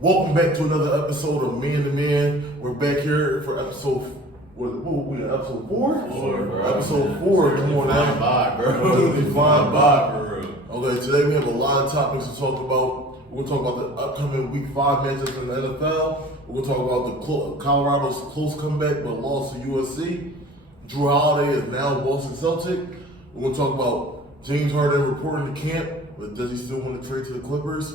Welcome back to another episode of Man to Man. We're back here for episode. What we in episode 4? Episode 4. Come on now. Flying by, bro. Flying by. For real. Okay, today we have a lot of topics to talk about. We're going to talk about the upcoming Week 5 matchups in the NFL. We're going to talk about the Colorado's close comeback but loss to USC. Drew Holiday is now Boston Celtic. We're going to talk about James Harden reporting to camp, but does he still want to trade to the Clippers?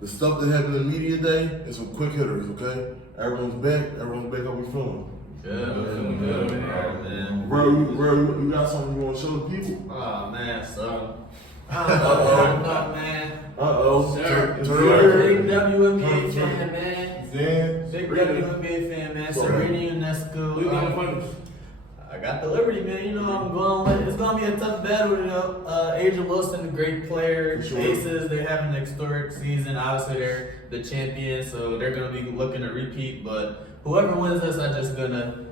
The stuff that happened in media day and some quick hitters, okay? Everyone's back. How we feeling? Good, feeling good, man. Bro, you got something you want to show the people? Oh, man, so. man. Turn. Big WNBA fan, man. Zen. Big WNBA fan, man. Serenian, that's cool. Who you got in front of us? I got the Liberty, man. You know I'm going with. It's gonna be a tough battle, you know. Asia Wilson, a great player. Sure. Aces, they have an historic season. Obviously, they're the champions, so they're gonna be looking to repeat. But whoever wins this, I'm just gonna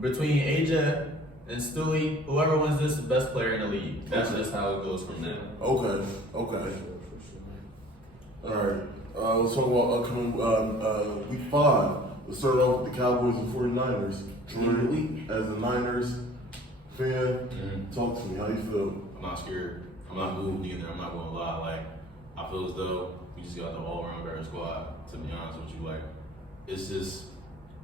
between Asia and Stewie, whoever wins this is the best player in the league. That's just how it goes from now. Okay. All right. Let's talk about upcoming Week 5. Let's start off with the Cowboys and 49ers. Drew, as a Niners fan, talk to me. How you feel? I'm not scared. I'm not moved either. I'm not going to lie. Like, I feel as though we just got the all-around better squad, to be honest with you. Like, it's just,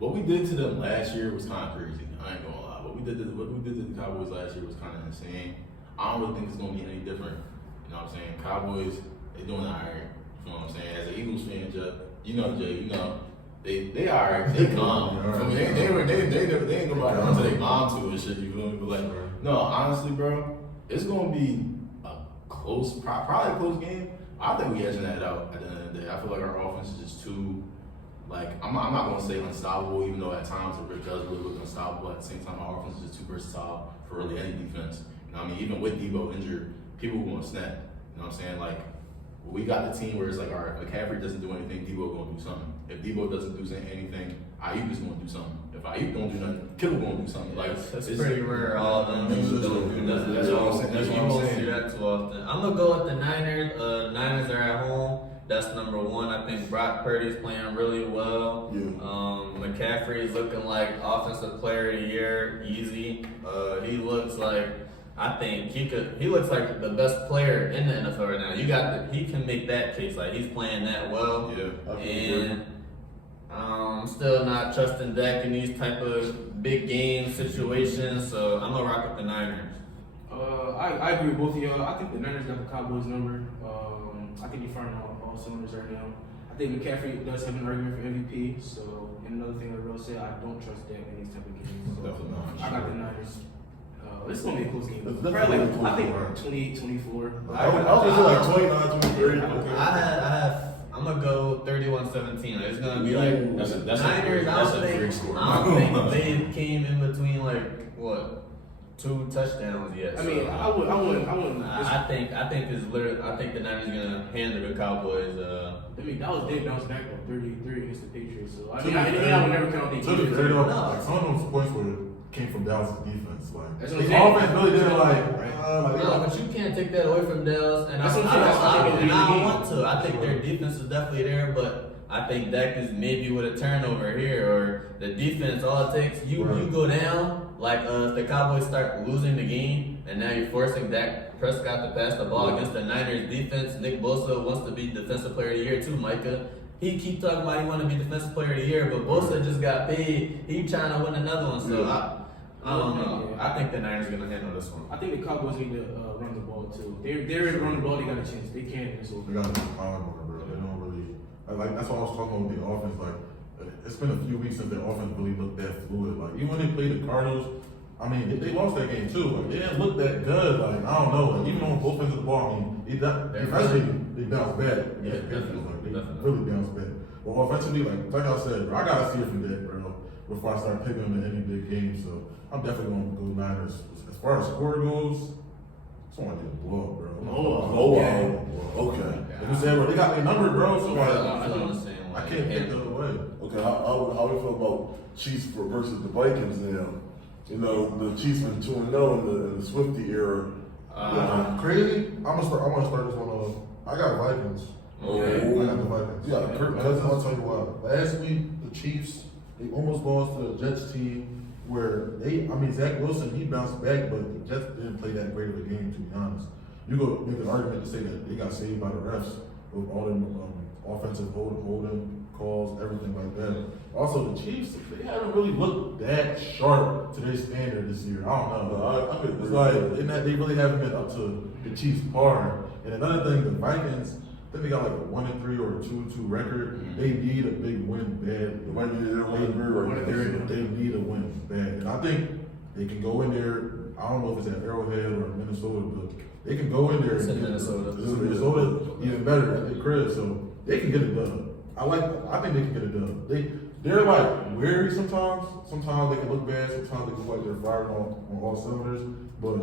what we did to them last year was kind of crazy. I ain't going to lie. What we did to the Cowboys last year was kind of insane. I don't really think it's going to be any different. You know what I'm saying? Cowboys, they doing all right. You know what I'm saying? As an Eagles fan, Jay, you know, they all right. They calm. I mean, they ain't nobody until they bomb to and shit. You feel me? But like, no, honestly, bro, it's gonna be a close, probably a close game. I think we edging that out at the end of the day. I feel like our offense is just too, like, I'm not gonna say unstoppable, even though at times it really does really look unstoppable. At the same time, our offense is just too versatile for really any defense. You know what I mean? Even with Debo injured, people gonna snap. You know what I'm saying? Like, we got the team where it's like, all right, McCaffrey doesn't do anything, Debo gonna do something. If Debo doesn't do anything, Ayuk is gonna do something. If Ayuk don't do nothing, Kittle gonna do something. Like, That's pretty rare. All of them That's what I'm saying. That's what You I'm won't see saying. that too often. I'm gonna go with the Niners. Niners are at home. That's number one. I think Brock Purdy's playing really well. Yeah. McCaffrey is looking like offensive player of the year, easy. He looks like. I think he looks like the best player in the NFL right now. He can make that case. Like, he's playing that well. Yeah. And I'm still not trusting Dak in these type of big game situations, so I'm gonna rock with the Niners. I agree with both of y'all. I think the Niners got the Cowboys number. I think they're firing all cylinders right now. I think McCaffrey does have an argument for MVP. So, and another thing I will say, I don't trust Dak in these type of games. So Definitely not. I got the Niners. It's gonna be a close game. It's Probably definitely like, a close I think game. 28-24. I was gonna say like 29, 23. I'm gonna go 31-17. It's gonna be like That's a Niners. freak I don't think score. they came in between like what 2 touchdowns yet. I mean, so, I wouldn't. I think it's literally. I think the Niners are gonna handle the Cowboys. I mean, that was Dave bounce back though, 33 against the Patriots. So I To mean, be I fair- would never count the To be defense. fair though, No. like some of those points came from Dallas' defense. Like That's the what I'm saying. offense really didn't like. No, but you can't take that away from Dallas, and That's what I'm saying. That's what I'm saying. I don't want to. I think their defense is definitely there, but I think Dak is maybe with a turnover here, or the defense. All it takes you go down. Like if the Cowboys start losing the game, and now you're forcing Dak Prescott to pass the ball against the Niners defense. Nick Bosa wants to be Defensive Player of the Year too, Micah. He keep talking about he want to be Defensive Player of the Year, but Bosa just got paid. He trying to win another one, so I don't know. I think the Niners are gonna handle this one. I think the Cowboys need to run the ball too. They're in run the ball. They got a chance. They can. So They got a time on it, bro. They don't really like. That's why I was talking about the offense. Like it's been a few weeks since their offense really looked that fluid. Like even when they played the Cardinals, I mean they lost that game too. Like they didn't look that good. Like I don't know. Like even on both ends of the ball, I mean they bounced back. Yeah, definitely. Like, they really bounced back. But offensively, like I said, bro, I gotta see it from that, bro, before I start picking them in any big game. So I'm definitely gonna go Niners. As far as score goes, it's only a blow up, bro. Okay. Like you said, bro, they got their number, bro. So like, I feel the same way. I can't take the other way. Okay, how do you feel about Chiefs versus the Vikings now? You know, the Chiefs been 2-0 in the Swifty era. Crazy. I want to start this one off. I got Vikings. Oh, I got the Vikings. Yeah, Kirk Cousins. I'll Cousins. tell you why. Last week, the Chiefs, they almost lost to the Jets team where Zach Wilson, he bounced back, but the Jets didn't play that great of a game, to be honest. You go make an argument to say that they got saved by the refs with all them offensive holding calls, everything like that. Also, the Chiefs, they haven't really looked that sharp to their standard this year. I don't know. I could It's agree like with that. they really haven't been up to the Chiefs' par. And another thing, the Vikings, I think they got like a 1-3 or a 2-2 record. Mhm. They need a big win bad. They might need their win right now. They need a win bad. And I think they can go in there. I don't know if it's at Arrowhead or Minnesota, but they can go in there It's and in get Minnesota. It's in Minnesota, even better at their crib, so they can get it done. I think they can get it done. They're like weary sometimes. Sometimes they can look bad. Sometimes they look like they're firing on all cylinders. But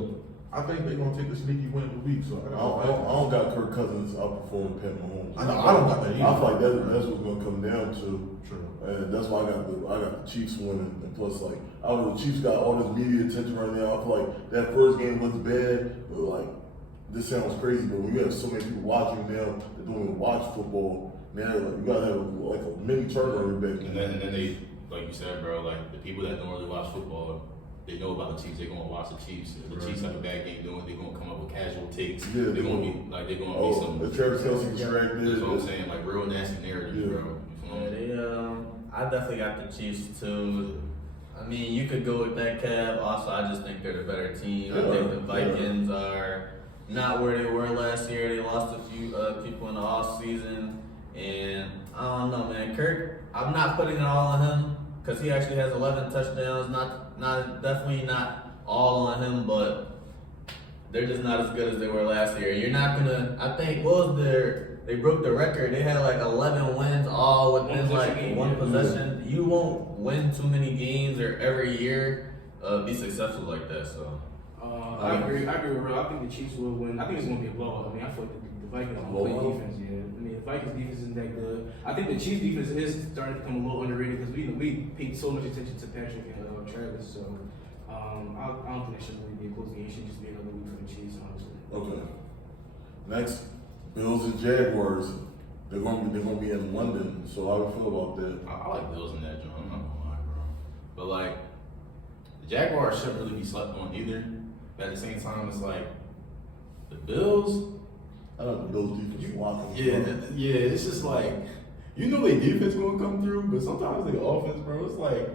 I think they're gonna take the sneaky win of the week. So I don't got Kirk Cousins outperforming Pat Mahomes. I don't got that either. I feel like that's what's gonna come down to. True. And that's why I got the Chiefs winning. And plus, like, I don't know, the Chiefs got all this media attention right now. I feel like that first game looks bad, but like, this sounds crazy, but when you have so many people watching now, that don't even watch football, now like, you gotta have like a mini turnover back. And then they, like you said, bro, like the people that don't really watch football, they know about the Chiefs. They're gonna watch the Chiefs. If the Chiefs have a bad game doing, they're gonna come up with casual takes. Yeah, they're gonna be some. The Travis Kelce distracted. That's what I'm saying, like real nasty narratives, Yeah. bro. You feel me? I definitely got the Chiefs too. I mean, you could go with that, Cav. Also, I just think they're the better team. I think the Vikings are not where they were last year. They lost a few people in the off season, and I don't know, man. Kirk, I'm not putting it all on him because he actually has 11 touchdowns. Definitely not all on him, but they're just not as good as they were last year. You're not gonna. I think they broke the record. They had like 11 wins all within one possession. You won't win too many games or every year be successful like that. So I agree with Real. I think the Chiefs will win. I think it's going to be a blowout. I mean, I feel like the Vikings will play defense. Yeah, I mean, the Vikings defense isn't that good. I think the Chiefs defense is starting to become a little underrated because we paid so much attention to Patrick and Travis. So I don't think it should really be a close game. It should just be another week for the Chiefs, honestly. Okay. Next, Bills and Jaguars. They're gonna be in London. So how do you feel about that? I like Bills in that joint. I'm not gonna lie, bro. But like, the Jaguars shouldn't really be slept on either. But at the same time, it's like the Bills. I like the Bills defense blocking. Yeah. It's just like you know their defense gonna come through, but sometimes their offense, bro. It's like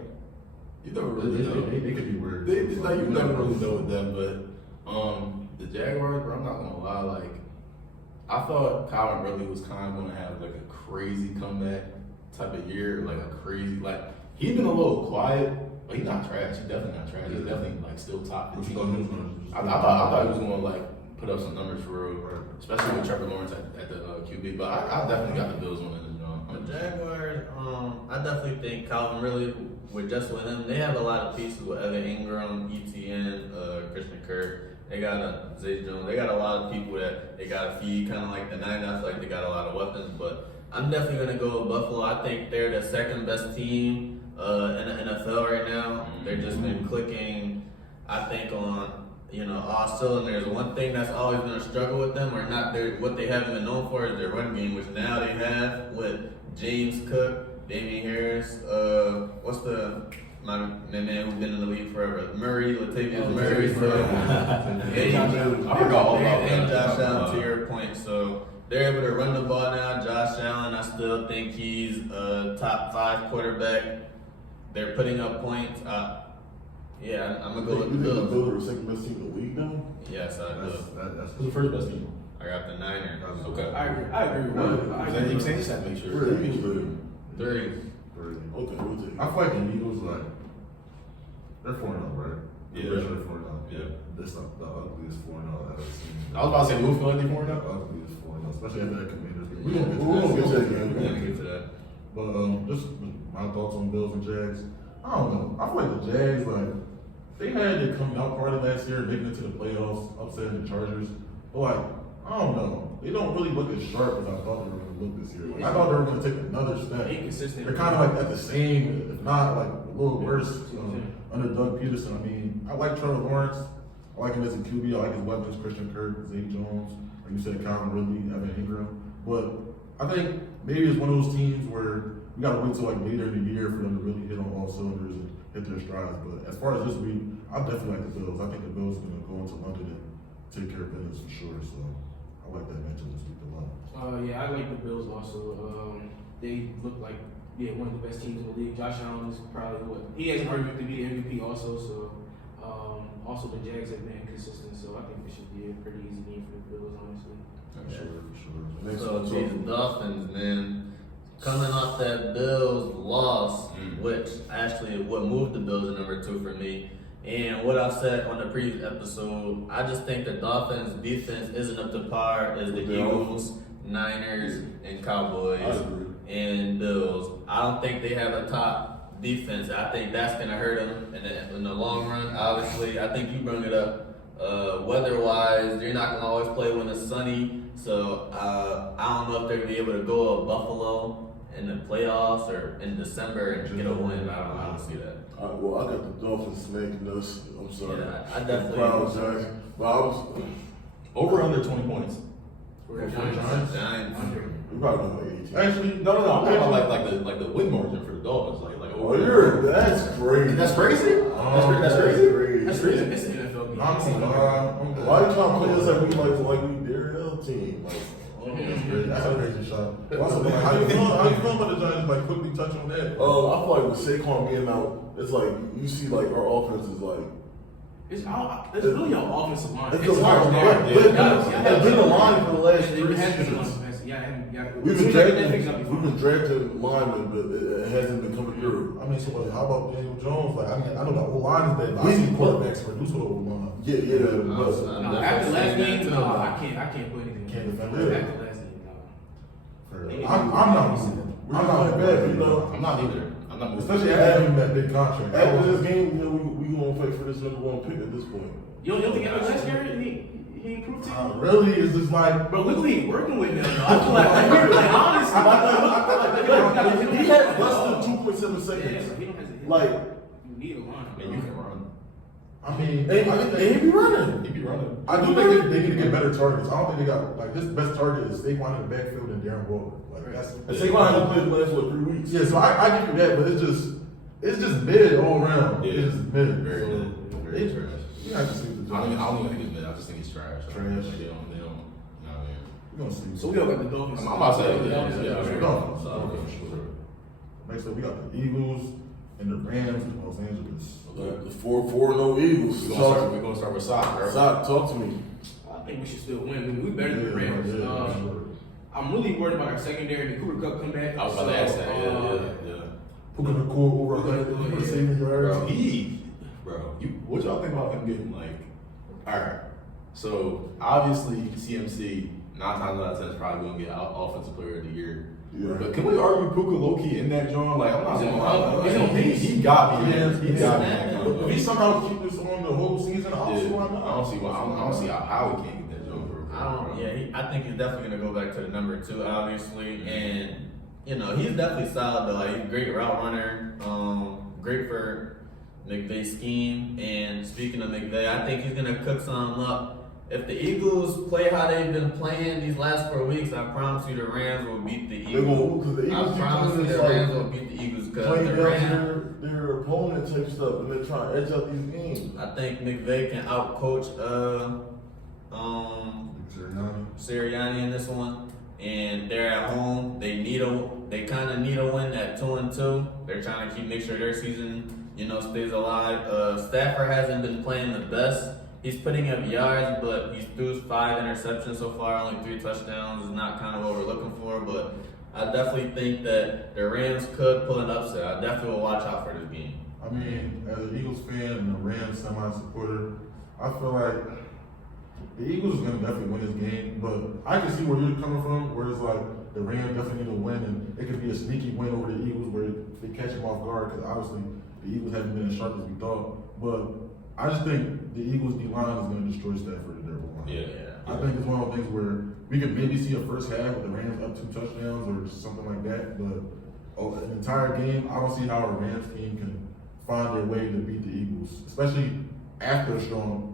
you never really know. They could be weird. It's like you never really know with them, but the Jaguars, bro, I'm not gonna lie, like I thought Calvin Ridley was kind of gonna have like a crazy comeback type of year, like a crazy he's been a little quiet, but he's not trash. He's definitely not trash. He's definitely like still top 15. I thought he was gonna like put up some numbers for real, especially with Trevor Lawrence at the QB. But I definitely got the Bills winning this joint. the Jaguars, I definitely think Calvin really with him. They have a lot of pieces with Evan Ingram, ETN, Christian Kirk. They got Zay Jones. They got a lot of people that they got to feed, kind of like the Niners. I feel like they got a lot of weapons, but I'm definitely gonna go with Buffalo. I think they're the second best team in the NFL right now. They're just been clicking. I think on all cylinders. One thing that's always gonna struggle with them, or not, what they haven't been known for is their run game, which now they have with James Cook, Damian Harris. My man who's been in the league forever, Latavius Murray. So, I forgot all about that. And Josh Allen, to your point. So they're able to run the ball now. Josh Allen, I still think he's a top 5 quarterback. They're putting up points. Yeah, I'm gonna go with the You think the Bills. Bills are the second best team in the league now? Yes, I do. That's Who's the first best team? I got the Niners. Okay. I agree with Real. I agree. You saying just have to make sure. Really? Really? 3. Okay, we'll take it. I feel like the Eagles, they're 4-0, right? Yeah. They're 4-0. Yeah. That's not the ugliest 4-0 I've ever seen. I was about to say, do we feel like they The 4-0? ugliest 4-0, especially after that Commanders game. We're gonna get to that game. We're gonna get to that. But just my thoughts on Bills and Jags. I don't know. I feel like the Jags, they had their coming out party last year, making it to the playoffs, upsetting the Chargers. But I don't know. They don't really look as sharp as I thought they were going to look this year. I thought they were going to take another step. Inconsistent. They're kind of at the same, if not a little worse, under Doug Peterson. I mean, I like Trevor Lawrence. I like him as a QB. I like his weapons, Christian Kirk, Zay Jones, like you said, Calvin Ridley, Evan Ingram. But I think maybe it's one of those teams where we gotta wait till like later in the year for them to really hit on all cylinders and hit their strides. But as far as this week, I definitely like the Bills. I think the Bills are gonna go into London and take care of business for sure. So I like that matchup this week a lot. Yeah, I like the Bills also. They look like one of the best teams in the league. Josh Allen is probably he has an argument to be the MVP also. So also the Jags have been inconsistent. So I think it should be a pretty easy game for the Bills, honestly. For sure. So these Dolphins, man, coming off that Bills loss, which actually what moved the Bills to number 2 for me. And what I've said on the previous episode, I just think the Dolphins' defense isn't up to par as the Eagles, Niners, and Cowboys and Bills. I don't think they have a top defense. I think that's going to hurt them in the long run. Obviously, I think you bring it up. Weather-wise, you're not going to always play when it's sunny. So I don't know if they're going to be able to go to Buffalo in the playoffs or in December and get a win. I don't see that. Well, I got the Dolphins smacking us. I'm sorry. Yeah, I definitely. Apologize. But I was Over under 20 points. For the Giants. we probably going to 18. Actually, No. I'm talking about like the win margin for the Dolphins. Like Oh, that's crazy. That's crazy. That's crazy. That's crazy. It's the NFL game. honestly, Why you trying to play us like we Darriel team? Like, that's a crazy shot. How you feel about the Giants? Like quickly touch on that. I feel like with Saquon being out, it's like you see like our offense is like It's really our offensive line. it's the line. It's been the line for the last 3 seasons. We've been drafting linemen, but it hasn't been coming through. I mean, so what, how about Daniel Jones? Like, I know the whole line is bad, but I see quarterbacks produce with the whole line. Yeah. No, after last game, no, I can't put anything. Can't defend it. After last game, no. I'm not bad, you know. I'm not either. Especially after having that big contract. After this game, we gonna fight for this #1 pick at this point. You don't think after last year he improved to you? Really, it's just like, But look who he working with now. Though. I feel like honestly, He had less than 2.7 seconds. he don't hesitate. Like, you need a line. I mean, you can run. I mean, and he be running. He be running. I do think they need to get better targets. I don't think they got, like, this best target is Saquon in the backfield and Darren Waller. Like, that's. And Saquon hasn't played the last 3 weeks. Yeah, so I give you that, but it's just mid all around. Yeah. It's just mid. Very So, good. Very it- trash. You have to see the I Giants. don't even think it's mid. I just think it's trash. Trash. Like, they don't. You know what I mean? We're gonna see. So we all got the Dolphins. I'm about to say, yeah. Dolphins. Okay, sure. Next up, we got the Eagles and the Rams in Los Angeles. The 4-0 Eagles. We're gonna start with soccer. Sock, talk to me. I think we should still win. I mean, we better than the Rams. Yeah, sure. I'm really worried about our secondary. The Cooper Cup come back. I was about to ask that. Yeah. Who can record over 100 receiving yards? Bro, what y'all think about him getting like? All right, so obviously CMC 9 times out of 10 is probably gonna get offensive player of the year. Yeah. But can we argue Puka low-key in that joint? Like, I'm not He's gonna in- lie. he's on pace. He got me. He got me. If he somehow keep this on the whole season, I don't see why I not. don't see why. I don't see how he can't get that joint. I think he's definitely gonna go back to the number 2, obviously, and he's definitely solid though. Like, he's a great route runner, great for McVay's scheme. And speaking of McVay, I think he's gonna cook something up. If the Eagles play how they've been playing these last 4 weeks, I promise you the Rams will beat the They will, Eagles. because the Eagles I keep promise coming you in the Rams will like beat the Eagles because playing the down Rams. their opponent type stuff, and they're trying to edge out these games. I think McVay can outcoach Sirianni in this one, and they're at home. They kind of need a win at 2-2. They're trying to make sure their season, stays alive. Stafford hasn't been playing the best. He's putting up yards, but he's threw 5 interceptions so far, only 3 touchdowns. Is not kind of what we're looking for, but I definitely think that the Rams could pull an upset. I definitely will watch out for this game. I mean, as an Eagles fan and a Rams semi-supporter, I feel like the Eagles is going to definitely win this game, but I can see where you're coming from, where it's like the Rams definitely need to win, and it could be a sneaky win over the Eagles where they catch them off guard, because obviously the Eagles haven't been as sharp as we thought. But I just think the Eagles D-line is going to destroy Stafford and their line. Yeah. I think it's one of those things where we could maybe see a first half with the Rams up 2 touchdowns or something like that, but an entire game, I don't see how a Rams team can find their way to beat the Eagles, especially after a strong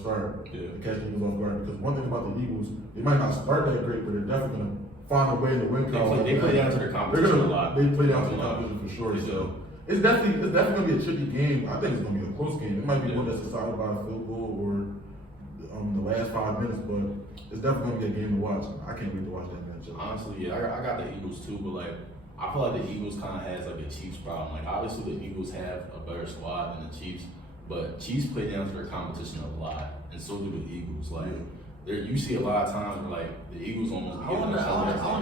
start to catch the Eagles off guard. Because one thing about the Eagles, they might not start that great, but they're definitely going to find a way to win. They play down to their competition a lot. They play down to their competition for sure. So it's definitely gonna be a tricky game. I think it's gonna be a close game. It might be one that's decided by a field goal or the last 5 minutes, but it's definitely gonna be a game to watch. I can't wait to watch that matchup. Honestly, yeah, I got the Eagles too, but like I feel like the Eagles kind of has like a Chiefs problem. Like obviously the Eagles have a better squad than the Chiefs, but Chiefs play down to their competition a lot, and so do the Eagles. Like you see a lot of times where like the Eagles almost. I want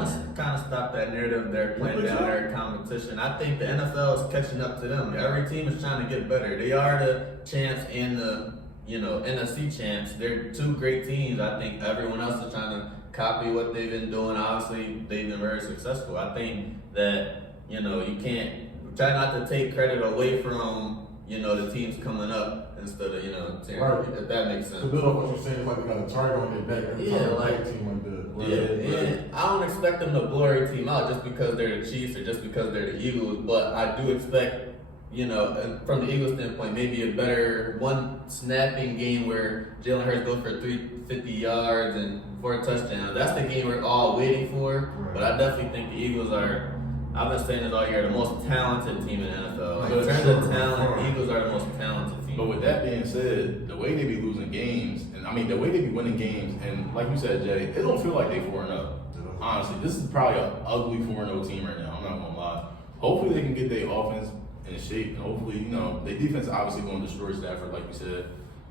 to kind of stop that narrative. They're playing down their competition. I think the NFL is catching up to them. Every team is trying to get better. They are the champs and the NFC champs. They're two great teams. I think everyone else is trying to copy what they've been doing. Obviously, they've been very successful. I think that you can't try not to take credit away from the teams coming up instead of Right. if that makes sense. To build up what you're saying, it's like they got a target on their back every time they play a team like that. Yeah, and I don't expect them to blow every team out just because they're the Chiefs or just because they're the Eagles, but I do expect, from the Eagles standpoint, maybe a better one snapping game where Jalen Hurts goes for 350 yards and 4 touchdowns. That's the game we're all waiting for, but I definitely think the Eagles are, I've been saying this all year, the most talented team in the NFL. Like, in terms of talent, the Eagles are the most talented team. But with that being said, the way they be losing games, and I mean the way they be winning games, and like you said, Jay, it don't feel like they 4-0. Honestly, this is probably an ugly 4-0 team right now. I'm not gonna lie. Hopefully they can get their offense in shape, and hopefully their defense obviously going to destroy Stafford, like you said.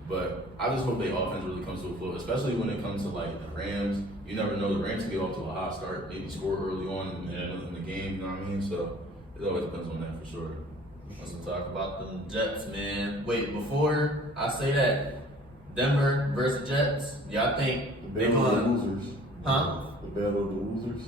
But I just hope their offense really comes to a flow, especially when it comes to like the Rams. You never know, the Rams can get off to a hot start, maybe score early on in the game. You know what I mean? So it always depends on that for sure. Let's talk about the Jets, man. Wait, before I say that, Denver versus Jets, y'all think The they're battle of the going? losers. Huh? The battle of the losers.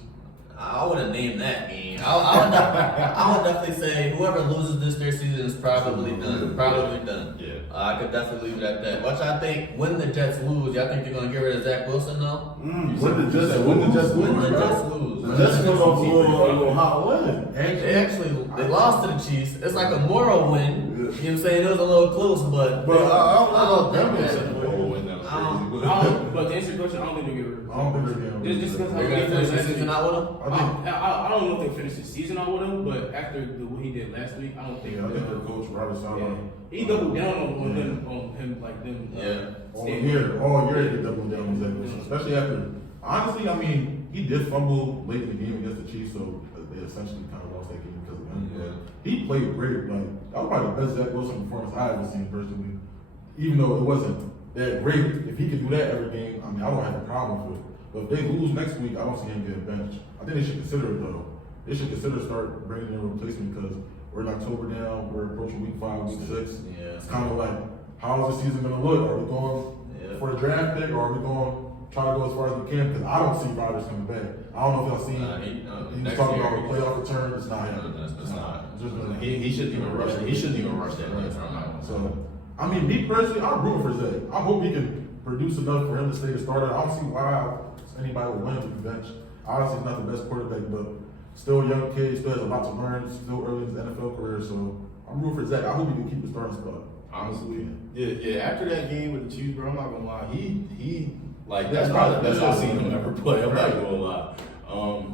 I wouldn't name that game. I would definitely say whoever loses this season is probably done. Probably done. Yeah. I could definitely leave it at that. What y'all think when the Jets lose? Y'all think they're gonna get rid of Zach Wilson though? When the Jets lose, When the Jets lose? the Jets come off a little hot win. They lost to the Chiefs. It's like a moral win. You know what I'm saying? It was a little close, but But I don't think know. that. But to answer your question, I don't think they'll get rid of him. I don't think they're getting Just because They're gonna finish the season out with him. I don't know if they finish the season out with him, but after what he did last week, I don't think. I think their coach Robert Saleh. He doubled down on him like them. Yeah. All year he doubled down on Zach Wilson, especially after. Honestly, I mean, he did fumble late in the game against the Chiefs, so they essentially kind of lost that game because of him. Yeah. He played great. Like that was probably the best Zach Wilson performance I ever seen personally. Even though it wasn't that great, if he can do that every game, I mean, I don't have a problem with it. But if they lose next week, I don't see him getting benched. I think they should consider it though. They should consider start bringing in a replacement because we're in October now. We're approaching week 5, week 6. Yeah. It's kind of like, how is the season going to look? Are we going for the draft pick, or are we going try to go as far as we can? Because I don't see Rodgers coming back. I don't know if y'all seen. He's talking about a playoff return. It's not happening. It's not. Just He shouldn't even rush it. He shouldn't even rush that next round. So, I mean, me personally, I'm rooting for Zach. I hope he can produce enough for him to stay the starter. I don't see why anybody would win with the bench. Obviously, he's not the best quarterback, but still a young kid, still has a lot to learn, still early in his NFL career. So, I'm rooting for Zach. I hope he can keep the starting spot. Honestly, yeah. After that game with the Chiefs, bro, I'm not gonna lie. He like that's probably the best I've seen him ever play. I'm not gonna lie.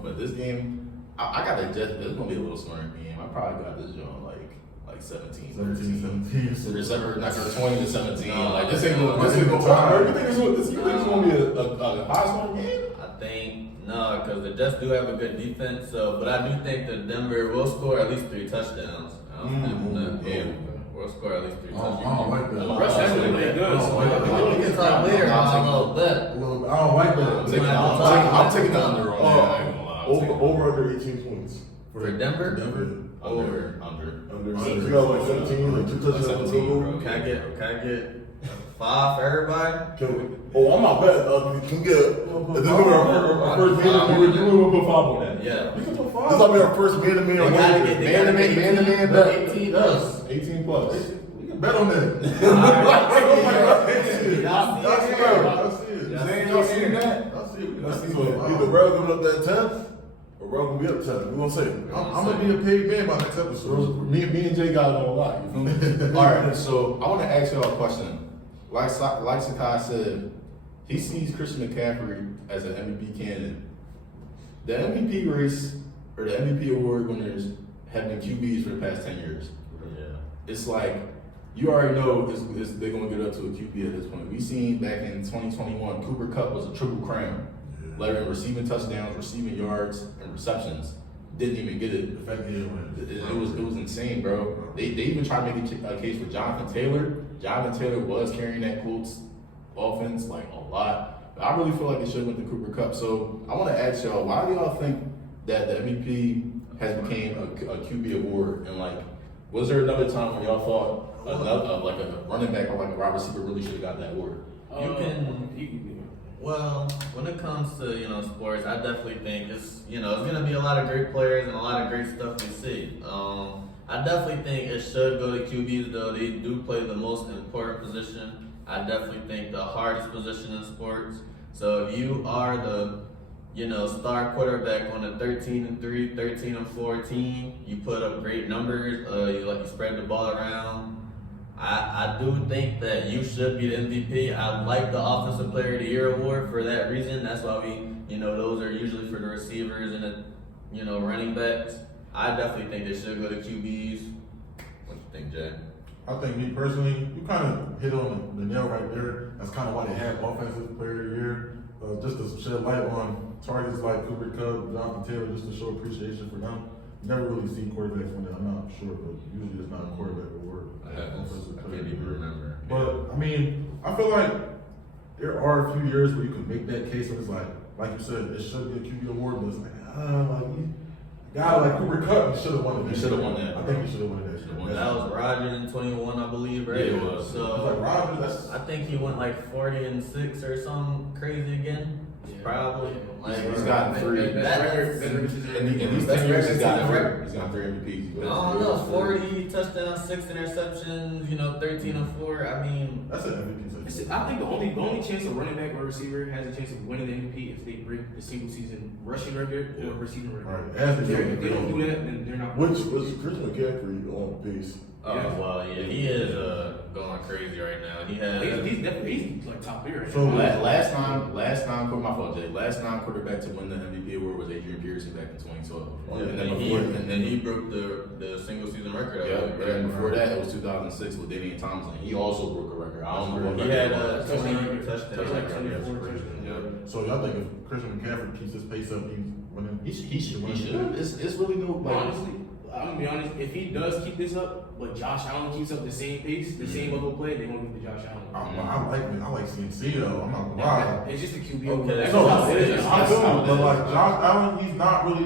But this game, I got the Jets. It's gonna be a little scoring game. I probably got this joint like 17. 17. So there's ever like 20 to 17. Like this ain't No, gonna. This ain't no, gonna. You think it's gonna be a high scoring game? I think no, because the Jets do have a good defense. So, but I do think that Denver will score at least 3 touchdowns. We'll score at least 3 touchdowns. I don't like that. Russ actually played good. So We can talk later about a little bit. I don't like that. I'm taking the under on that. I ain't gonna lie. Over under 18 points. For Denver? Under. So you got like 17, like 2 touchdowns. 17, bro. Can I get 5 for everybody? I'm not bad. Can we get this will be our first man? We will put 5 on that. Yeah. This will be our first man-to-man. They gotta get Man-to-man bet. 18 plus. 18 plus. We can bet on that. Y'all seen that? So either Rel giving up that 10, or Rel gonna be up 10. We're gonna say. I'm gonna be a paid man by next episode. Me and Jay got it on lock. You feel me? All right. So I want to ask y'all a question. Like Sakai said, he sees Christian McCaffrey as an MVP candidate. the MVP race or the MVP award winners have been QBs for the past 10 years. Yeah. It's like you already know they're going to get up to a QB at this point. We seen back in 2021, Cooper Kupp was a triple crown, led in receiving touchdowns, receiving yards, and receptions. Didn't even get it. The fact that he didn't win. It was insane, bro. They even tried to make a case for Jonathan Taylor. Jonathan Taylor was carrying that Colts offense like a lot. But I really feel like they should have went to Cooper Kupp. So I want to ask y'all, why do y'all think that the MVP has became a QB award? And like, was there another time when y'all thought like a running back or like a wide receiver really should have got that award? Well, when it comes to, sports, I definitely think it's gonna be a lot of great players and a lot of great stuff we see. I definitely think it should go to QBs though. They do play the most important position. I definitely think the hardest position in sports. So if you are the, star quarterback on a 13-3, 13-4 team, you put up great numbers, you spread the ball around. I do think that you should be the MVP. I like the Offensive Player of the Year award for that reason. That's why those are usually for the receivers and the, running backs. I definitely think they should go to QBs. What do you think, Jay? I think me personally, you kind of hit on the nail right there. That's kind of why they have Offensive Player of the Year. Just to shed light on targets like Cooper Kupp, Jonathan Taylor, just to show appreciation for them. You never really see quarterbacks win it. I'm not sure, but usually it's not a quarterback award. I can't even remember. But I mean, I feel like there are a few years where you can make that case where it's like you said, it should be a QB award, but it's like, a guy like Cooper Kupp, he should have won it. He should have won that. I think he should have won that. That was Rodgers in 21, I believe, right? Yeah, it was. So like Rodgers, I think he went like 40-6 or something crazy again. Probably. He's gotten 3. In these 10 years, he's got 3. He's got 3 MVPs. I don't know, 40 touchdowns, 6 interceptions, 13-4. I mean, that's an MVP. I think the only chance a running back or receiver has a chance of winning the MVP if they break the single season rushing record or receiving record. Right. If they don't do that, then they're not. Which was Chris McCaffrey on pace? He is going crazy right now. He's definitely like top 3 right So now. Last time, my fault, Jay. Last time quarterback to win the MVP award was Adrian Peterson back in 2012. And then he broke the single season record. And before that, it was 2006 with Damian Thompson. He also broke a record. I don't know what He record had it was. 20 touchdowns. Like 24 touchdowns. So y'all think if Christian McCaffrey keeps his pace up, he's winning? He should. It's really no. Honestly, I'm gonna be honest. If he does keep this up, but Josh Allen keeps up the same pace, the same level of play, they won't give it to Josh Allen. I like CMC though. I'm not gonna lie. It's just a QB. Okay, That's No, all it is. I feel you, but like Josh Allen, he's not really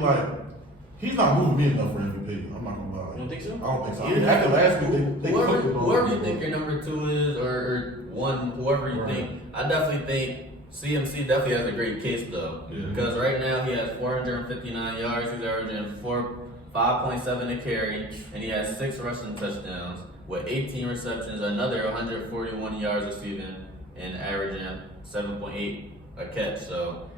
he's not moving me enough for MVP. I'm not gonna lie. You don't think so? I don't think so. I mean, after last week, they Whoever you think your number 2 is, or one, whoever you Right. think, I definitely think CMC definitely has a great case though. Yeah. Because right now he has 459 yards, he's averaging 5.7 a carry, and he has 6 rushing touchdowns with 18 receptions, another 141 yards receiving, and averaging 7.8 a catch. So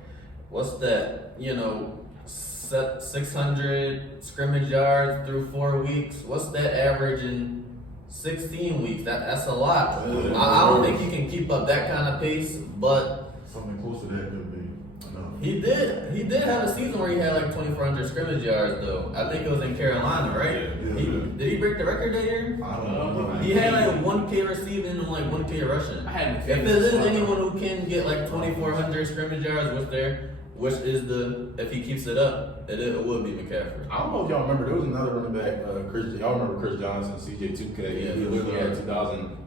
what's that? 600 scrimmage yards through 4 weeks. What's that average in 16 weeks? That's a lot. I don't think he can keep up that kind of pace, but something close to that could be enough. he did have a season where he had like 2,400 scrimmage yards though. I think it was in Carolina, right? Did he break the record that year? I don't know. He had like 1K receiving and like 1K rushing. I had If there is anyone who can get like 2,400 scrimmage yards, which is if he keeps it up, it would be McCaffrey. I don't know if y'all remember, there was another running back, y'all remember Chris Johnson, CJ2K. Yeah, he literally sure. had 2,000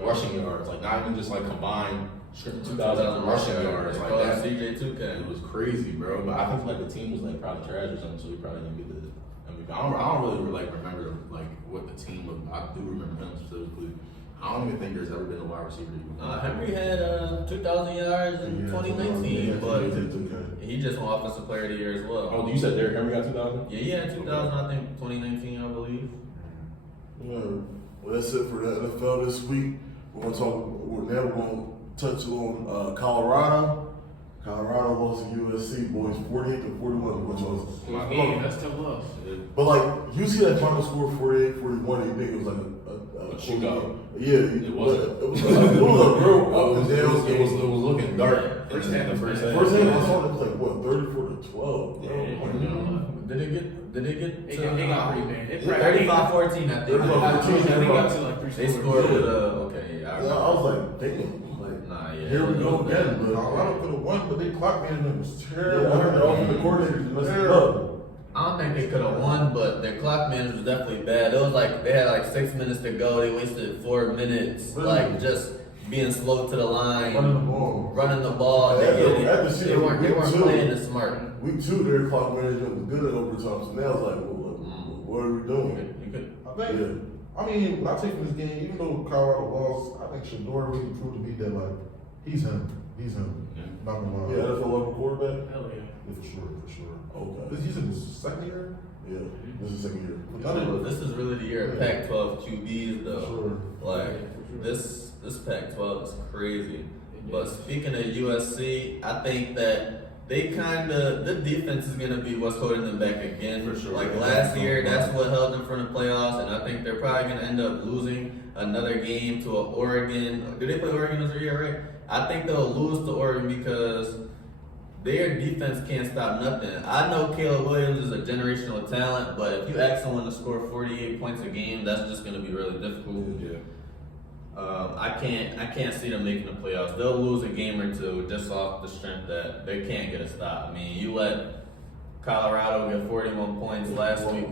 rushing yards, like not even just like combined 2,000 rushing yards. Like that. CJ2K. It was crazy, bro. But I think like the team was like probably trash or something, so he probably didn't get the MVP. I don't really like remember like what the team looked. I do remember him specifically. I don't even think there's ever been a wide receiver. Henry had 2,000 yards in 2019, but he just won Offensive Player of the Year as well. Oh, you said Derrick Henry got 2,000? Yeah, he had 2,000, I think 2019, I believe. Well, that's it for the NFL this week. We're going to touch on Colorado. Colorado lost to USC, boys, 48-41, which was. Tough game. That's tough loss. But like, you see that final score 48-41, and you think it was like A shootout. Yeah, It wasn't. It was a real up and down. It was looking dark. First in half the was first bad. half. First half, I saw it was like what 34-12. Did they get? Did they get? It got pretty bad. It 35-14, I think. 35-14, They got to like 3 They scores. scored with okay. Yeah, I I remember. was like, damn, like Nah, yeah. here we go again. But Colorado could have won, but they clock management was yeah, terrible. I heard the offensive coordinator messed it up. I don't think they could have won, but their clock management was definitely bad. It was like they had like 6 minutes to go. They wasted 4 minutes, Really? like just being slow to the line, Running the ball. running the ball. Yeah, They weren't too. playing it smart. Week 2, their clock management was good in overtime. So now it's like, well, what are we doing? You could. I think, I mean, when I take from this game, even though Colorado lost, I think Shador really proved to me that, like, he's him. He's him. Yeah. Not gonna lie. Yeah, NFL level quarterback. Hell yeah. Yeah, for sure, for sure. Okay. He's in his second year? Yeah, this is second year. This is really the year of Pac-12 QBs, though. Sure. Like Yeah, for sure. this Pac-12 is crazy. But speaking of USC, I think that they the defense is gonna be what's holding them back again. For sure. Like last year, that's what held them from the playoffs, and I think they're probably gonna end up losing another game to Oregon. Do they play Oregon this year, right? I think they'll lose to Oregon because their defense can't stop nothing. I know Caleb Williams is a generational talent, but if you ask someone to score 48 points a game, that's just gonna be really difficult. Yeah. I can't see them making the playoffs. They'll lose a game or two just off the strength that they can't get a stop. I mean, you let Colorado get 41 points last week.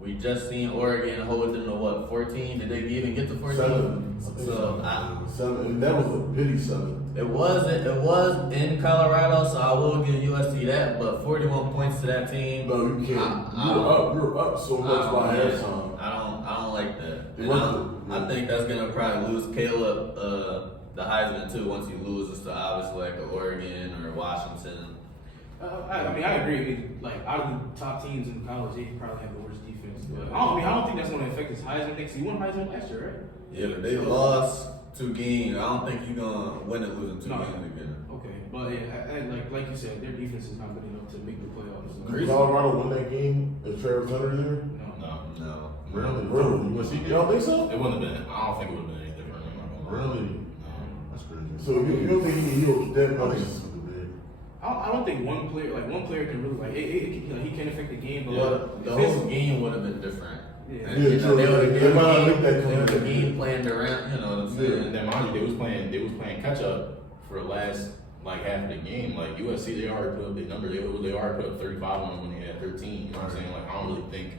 We just seen Oregon hold them to what, 14? Did they even get to 14? 7. So 7, and that was a pity 7. it was in Colorado, so I will give USC that. But 41 points to that team. No, you can't. You're up so much by halftime. I don't like that. It And wasn't- I think that's gonna probably lose Caleb the Heisman too once he loses to obviously like a Oregon or Washington. I mean, I agree. I mean, like, out of the top teams in college, they probably have the worst defense. But I don't think that's going to affect his Heisman thing. So he won Heisman last year, right? Yeah, but they lost 2 games. I don't think you're gonna win it losing 2 No. games again. Okay, but yeah, like you said, their defense is not good enough to make the playoffs. So. Did Colorado win that game? Is Travis Hunter there? No. No. Really? Really? USC You don't think so? It wouldn't have been. I don't think it would have been any different. I'm not gonna lie. Really? No. That's crazy. So you don't think he can heal that I much? think it's super big. I don't think one player can really he can affect the game. But But the if it's- whole game would have been different. Yeah. And, Yeah, you know, true. they would They might not make that have come. game planned around. You know what I'm saying? And then mind you, they was playing catch up for the last like half of the game. Like USC, they already put up their number. They already put up 35 on them when they had 13. You know what I'm saying? Like I don't really think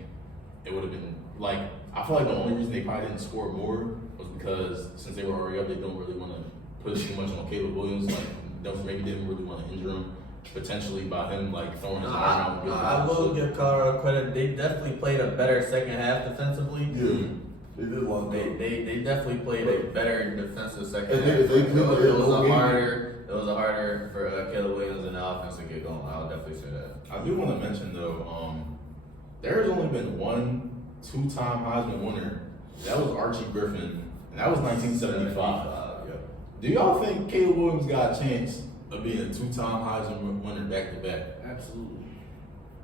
it would have been like. I feel like the only reason they probably didn't score more was because since they were already up, they don't really want to put too much on Caleb Williams. Like maybe didn't really want to injure him potentially by him like throwing his arm out. I will give Colorado credit. They definitely played a better second half defensively. Yeah, they did a lot. They definitely played a better defensive second And half. they played like It was a whole game. It was a harder for Caleb Williams and the offense to get going. I would definitely say that. I do want to mention though, there's only been one 2-time Heisman winner. That was Archie Griffin, and that was 1975. Yeah. Do y'all think Caleb Williams got a chance of being a 2-time Heisman winner back to back? Absolutely.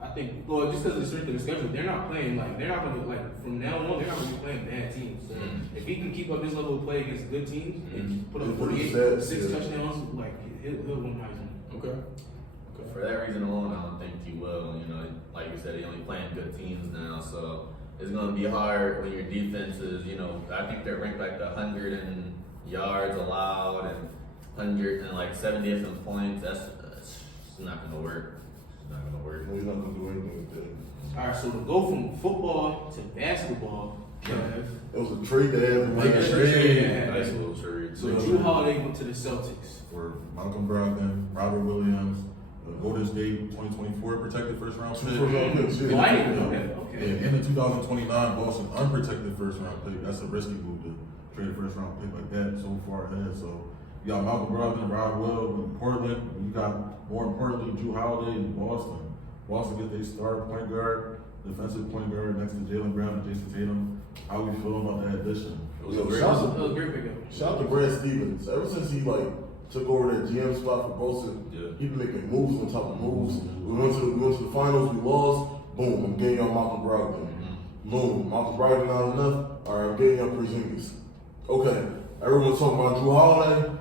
I think, well, just because of the strength of the schedule, they're not playing they're not going to from now on. They're not going to be playing bad teams. So if he can keep up this level of play against good teams and put up 48, 6 touchdowns, like he'll win Heisman. Okay. For that reason alone, I don't think he will. You know, like you said, he only playing good teams now, so it's going to be hard when your defense is. You know, I think they're ranked like 100 in yards allowed and 100 and like 70th in points. That's not going to work. It's not going to work. He's not gonna do anything with that. All right, so to go from football to basketball, Kev, It was a trade that had Like a trade. Nice little trade. so Drew Holiday went to the Celtics. For Malcolm Brogdon, Robert Williams, Golden State 2024 protected first round pick. First round picks, yeah. Oh, I didn't even know that. Okay. And in the 2029 Boston unprotected first round pick. That's a risky move to trade a first round pick like that so far ahead. So you got Malcolm Brogdon, Rob Will in Portland. You got, more importantly, Drew Holiday in Boston. Boston get their star point guard, defensive point guard next to Jalen Brown and Jason Tatum. How we feel about that addition? It was Yo, a great. shout That out was a great pickup. Shout out to Brad Stevens. Ever since he took over that GM spot for Boston. Yeah. He been making moves on top of moves. We went to the finals. We lost. Boom! I'm getting y'all Malcolm Brogdon. Boom! Malcolm Brogdon not enough. All right, I'm getting y'all Porzingis. Okay. Everyone's talking about Drew Holiday.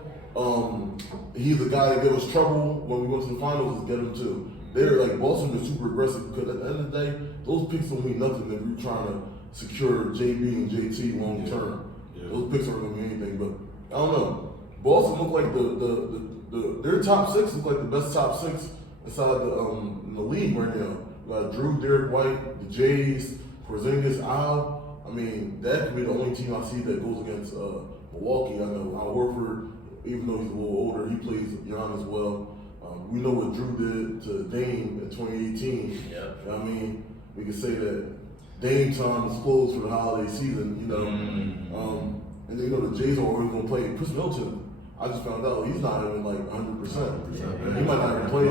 He's the guy that gave us trouble when we went to the finals. Let's get him too. They're like Boston is super aggressive because at the end of the day, those picks don't mean nothing if you're trying to secure JB and JT long term. Yeah. Those picks aren't gonna mean anything. But I don't know. Boston look like their top six look like the best top six inside the league right now. Like Drew, Derek White, the Jays, Porzingis, Al. I mean, that could be the only team I see that goes against Milwaukee. I know Al Horford, even though he's a little older, he plays Giannis well. We know what Drew did to Dame in 2018. Yeah. I mean, we could say that Dame time is closed for the holiday season, you know. And then, you know, the Jays are always going to play Chris Middleton. I just found out he's not even like 100%. He might not even play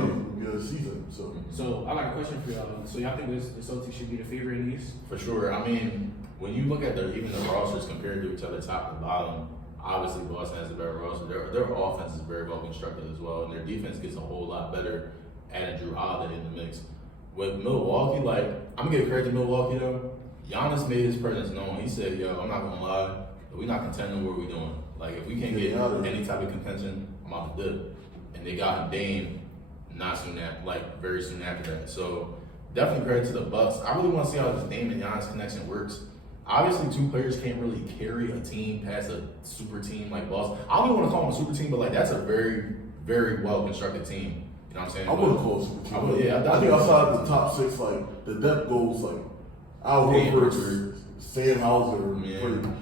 the season. So I got a question for y'all. So y'all think the Celtics should be the favorite in the East? For sure. I mean, when you look at even the rosters compared to each other, top and bottom, obviously Boston has a better roster. Their offense is very well constructed as well, and their defense gets a whole lot better. Adding Drew Holiday in the mix. With Milwaukee, like, I'm gonna give credit to Milwaukee though. Giannis made his presence known. He said, "Yo, I'm not gonna lie, if we're not contending, what are we doing? Like, if we can't get any type of contention, I'm out the dip." And they got Dame very soon after that. So definitely credit to the Bucks. I really want to see how this Dame and Giannis connection works. Obviously, two players can't really carry a team past a super team like Boston. I don't even want to call them a super team, but like that's a very, very well constructed team. You know what I'm saying? I wouldn't call it super team. I think outside the top six, like the depth goes like Al Horford, Sam Hauser.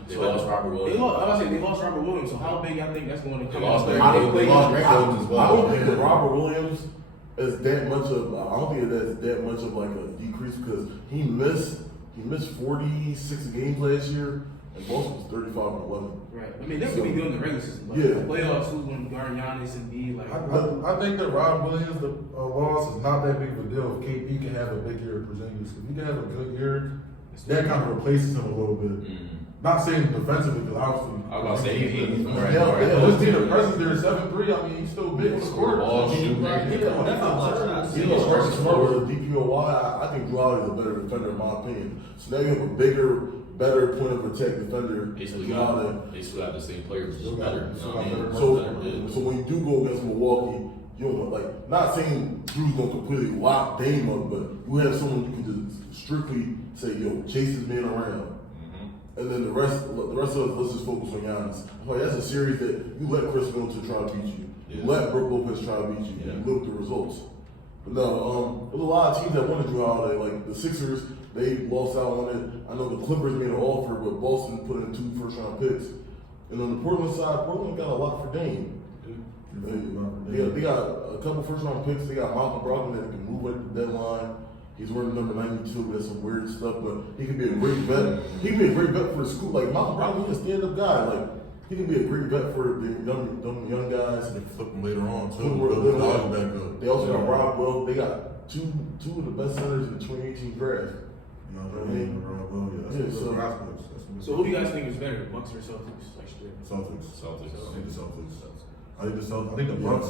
They lost Robert Williams. They lost Robert Williams. So how big y'all think that's going to come? They lost out? Greg Williams as well. I don't think that Robert Williams is that much of. I don't think that's that much of like a decrease because he missed 46 games last year, and Boston was 35-11. Right. I mean, they could be good in the regular season. Like, Yeah. The playoffs, who's going to guard Giannis and D? Like, I think that Rob Williams, the loss is not that big of a deal if KP can have a big year at Porzingis. If he can have a good year, that kind of replaces him a little bit. Not saying defensively, because obviously. I was about to say he's more. Just being a presence there at 7'3", I mean, he's still big on the court. Ball, shoot, He looks very smart with a DPOY. I think Drew Holiday is a better defender in my opinion. So now you have a better point of attack defender. They still Drew Holiday. got the same players, just better. You know what I mean? So when you do go against Milwaukee, you know, like not saying Drew's gonna completely lock Dame up, but you have someone you can just strictly say, yo, chase this man around. And then the rest of us, let's just focus on Giannis. Like that's a series that you let Chris Middleton try to beat you. You let Brook Lopez try to beat you. You look at the results. But no, there's a lot of teams that wanted Drew Holiday. Like the Sixers, they lost out on it. I know the Clippers made an offer, but Boston put in 2 first-round picks. And on the Portland side, Portland got a lot for Dame. They got a couple first-round picks. They got Malcolm Brogdon that can move at the deadline. He's wearing number 92. That's some weird stuff, but he could be a great vet. He could be a great vet for the school. Like Malcolm Brogdon, he's a stand-up guy. Like he can be a great vet for the young guys. They flip him later on too. They also got Rob Will. They got two of the best centers in the 2018 draft. You know what I mean? So who do you guys think is better, Bucks or Celtics? Like straight. Celtics. Celtics. I think the Celtics. I think the Bucks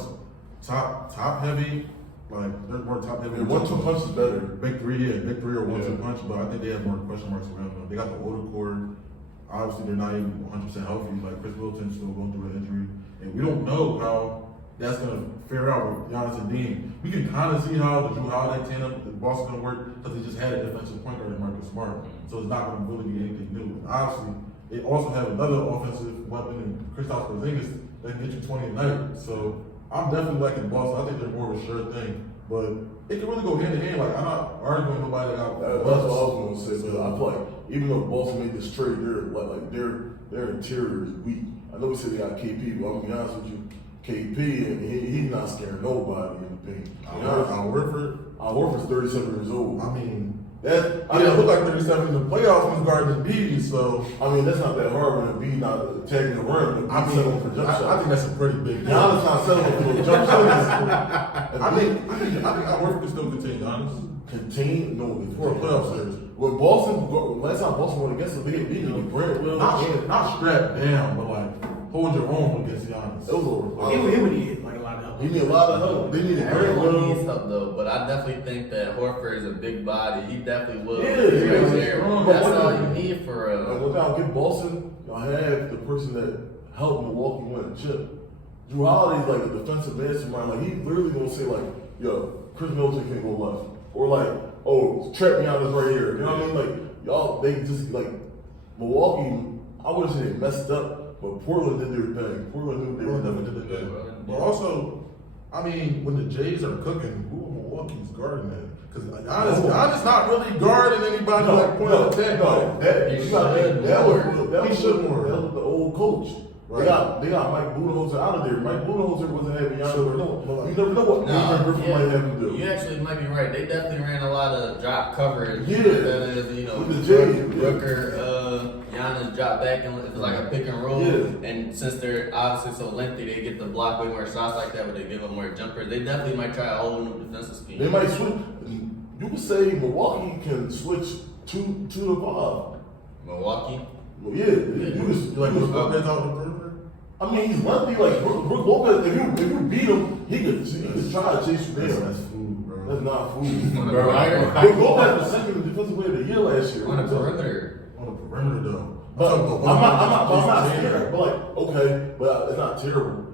top heavy. Like they're more top heavy. 1-2 punch is better. Big three or 1-2 punch, but I think they have more question marks around them. They got the older core. Obviously, they're not even 100% healthy. Like Chris Middleton's still going through an injury, and we don't know how that's gonna fare out with Giannis and Dame. We can kind of see how the Drew Holiday tandem, the Boston gonna work because they just had a defensive point guard in Marcus Smart, so it's not gonna really be anything new. And obviously, they also have another offensive weapon in Kristaps Porzingis that can get you 20 a night. So I'm definitely liking Boston. I think they're more of a sure thing. But it can really go hand in hand. Like I'm not arguing nobody out. That's what I was gonna say. But I feel like even though Boston made this trade, their interior is weak. I know we said they got KP, but I'm gonna be honest with you, KP and he's not scaring nobody in the paint. Al Horford's 37 years old. I mean, look like 37 in the playoffs when he's guarding Embiid. So I mean, that's not that hard when Embiid not attacking the rim. I think that's a pretty big deal. Giannis not settling for no jump shots. I think Al Horford can still contain Giannis. Contain? No, it's For a playoff series. Last time Boston went against them, they didn't Grant Will. Not strapped down, but like hold your own against Giannis. It was over. He would need like a lot of help. He need a lot of help. They need a great Everyone needs one. help though, but I definitely think that Horford is a big body. He definitely will. Yeah, He's yeah, right he's there. strong. That's But all what- you need for And without get Boston, y'all have the person that helped Milwaukee win a chip. Drew Holiday's like a defensive mastermind. Like he literally gonna say like, "Yo, Chris Middleton can't go left," or like, "Oh, trap me out is right here." You know what I mean? Like y'all, they just like Milwaukee. I wouldn't say they messed up, but Portland did their thing. Portland knew they were Portland never did did their that. thing. But also, I mean, when the Jays are cooking, who in Milwaukee's guarding that? Because Giannis not really guarding anybody like point of attack. That He was should that should more. was the old coach. Right. They got Mike Budenholzer out of there. Mike Budenholzer wasn't having Giannis. Sure. You never know what No, Adrian Griffin might have him do. you actually might be right. They definitely ran a lot of drop coverage. Yeah. That is, you know, With the Jays, yeah. Rooker, Giannis drop back and it's like a pick and roll. Yeah. And since they're obviously so lengthy, they get to block way more shots like that, but they give up more jumpers. They definitely might try a whole new defensive scheme. They might switch. You could say Milwaukee can switch two to 5. Milwaukee. Well, yeah, you just Like, you what's just- up there on the perimeter? I mean, he's lefty. Like Brook Lopez, if you beat him, he could try to chase you down. That's food, bro. That's not food, On the bro. perimeter. Brook Lopez was second defensive player of the year last year. On the perimeter. On the perimeter, though. But I'm not Jason scared. Tatum. But like, okay, but it's not terrible.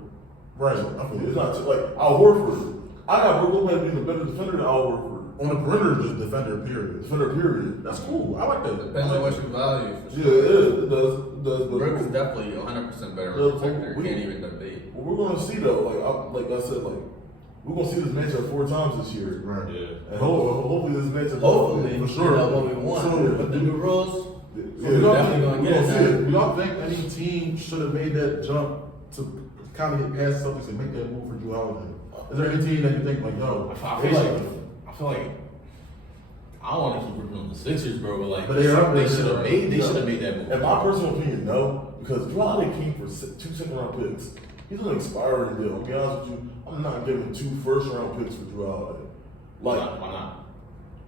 Right, I feel It's it. not like Al Horford. I got Brook Lopez being a better defender than Al Horford. On the perimeter, just defender, period. Defender, period. That's cool. I like that. Depends on what you value. For Yeah, sure. it does. It does. But Brook is definitely 100% better Yeah, protector. we- Can't even debate. what we're gonna see though, like I said, like we're gonna see this matchup 4 times this year. Right. Yeah. And hopefully this matchup. Hopefully, For sure. you know what we want. So, With the new rules, So Yeah, we all definitely think, gonna we get gonna it see now. it. do y'all think any team should have made that jump to kind of get past Celtics and make that move for Drew Holiday? Is there any team that you think like, yo, I they feel like I don't want to keep ripping on the Sixers, bro, but like But they are- they should have made No. that move. In my personal opinion, no, because Drew Holiday came for 2 second-round picks. He's an expiring deal. I'll be honest with you, I'm not giving 2 first-round picks for Drew Holiday. Like Why not?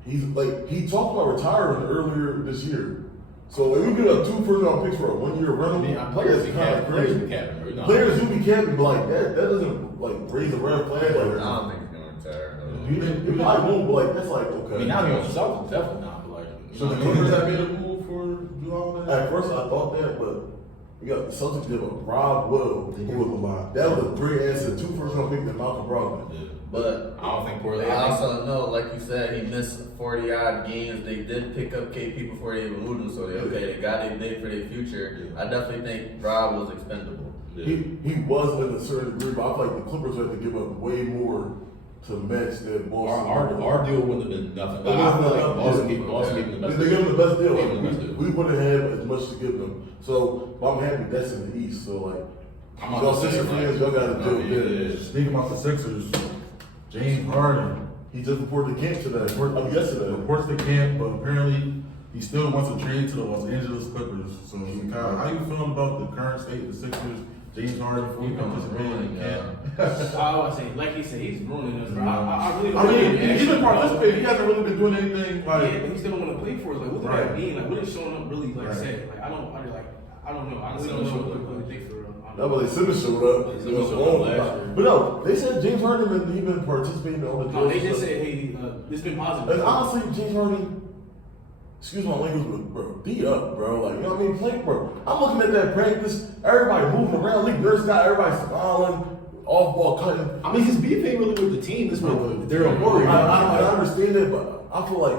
he's like he talked about retiring earlier this year. So if you give up 2 first-round picks for a 1-year rental, I mean, players be that's kinda capping, players crazy. be capping, bro. You know. Players do be capping, but like that doesn't like raise a red flag. I Like don't think he's going to retire. do you think, you probably won't, but like that's like okay. I mean, now you're on the Celtics, definitely not, but like, you so know the what I mean? Clippers have made a move for Drew Holiday? At first I thought that, but we got the Celtics give up Rob Will. They give up a lot. That was a great answer. 2 first-round picks and Malcolm Brogdon. Yeah. But I don't think Portland. they I think- also know, like you said, he missed 40 odd games. They did pick up KP before they even moved him, so they got it big for their future. Yeah. I definitely think Rob was expendable. Yeah. He was in a certain degree, but I feel like the Clippers have to give up way more to match that Boston. Our deal wouldn't have been nothing. It I wouldn't feel have like been Boston nothing. gave them the best. They give them the best deal. Gave them the best deal. We wouldn't have as much to give them. So, but I'm happy that's in the East. So, like, I'm not y'all gonna say, Sixers like, fans, y'all got to I do mean, it. yeah. Speaking about the Sixers, James Harden. He just reported to camp today. Yesterday. Reports they can't, but apparently he still wants to trade to the Los Angeles Clippers. So, Kyle, how you feeling about the current state of the Sixers? James Harden fully participating in camp. I was saying, like he said, he's ruining us, bro. I really don't I mean, know. he's been participating. He hasn't really been doing anything Yeah, like. but he still don't want to play for us. Like, what does Right. that mean? Like, what is showing up really like Right. said? Like, I don't know. I really don't know what they think for real. That was Simmons showed up. Simmons showed up last year. But no, they said James Harden he been participating in all the No, they deals. just said, hey, it's been And positive. honestly, James Harden, excuse my language, but bro, D up, bro. Like, you know what I mean? Play, bro. I'm looking at that practice, everybody moving around, Lee Nurse got everybody smiling, off ball cutting. I mean, his beef ain't really with the team. This with Darriel I, Morey. I understand that, but I feel like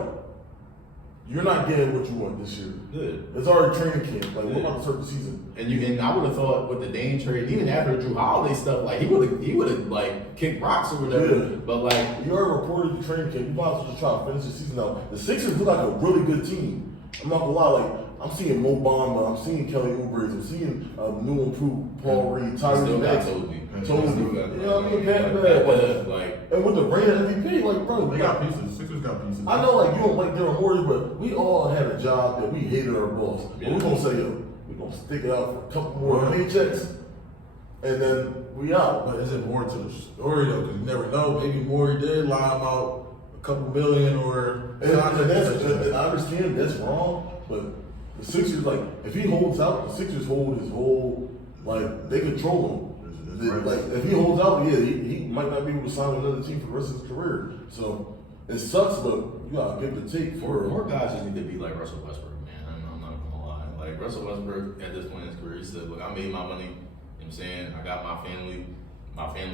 you're not getting what you want this year. Good. It's already training camp. Like, Yeah. what about the start of the season? And I would have thought with the Dame trade, even after Drew Holiday stuff, like he would have like kicked rocks or whatever. Yeah. But like, You already reported the training camp. You might as well just try to finish the season out. The Sixers look like a really good team. I'm not gonna lie, like I'm seeing Mo Bamba, I'm seeing Kelly Oubre, I'm seeing new improved Paul Reed, still Tyrese got Maxey. Toby. Toby. Still got- You know what I mean? Pat Pat Bev, Bev, like And with the reigning MVP, like bro, They got pieces. The Sixers got pieces. I know like you don't like Darryl Morey, but we all had a job that we hated our boss. But Yeah. we're gonna say, yo, we're gonna stick it out for a couple more Right. paychecks, and then we out. But is it more to the story though? Because you never know. Maybe Morey did lie him out a couple million or. And I understand that's wrong, but the Sixers, like, if he holds out, the Sixers hold his whole Like they control him. Like if he holds out, yeah, he might not be able to sign with another team for the rest of his career. So it sucks, but you gotta give the take for more guys just need to be like Russell Westbrook, man. I'm not gonna lie. Like Russell Westbrook at this point in his career, he said, "Look, I made my money. You know what I'm saying? I got my family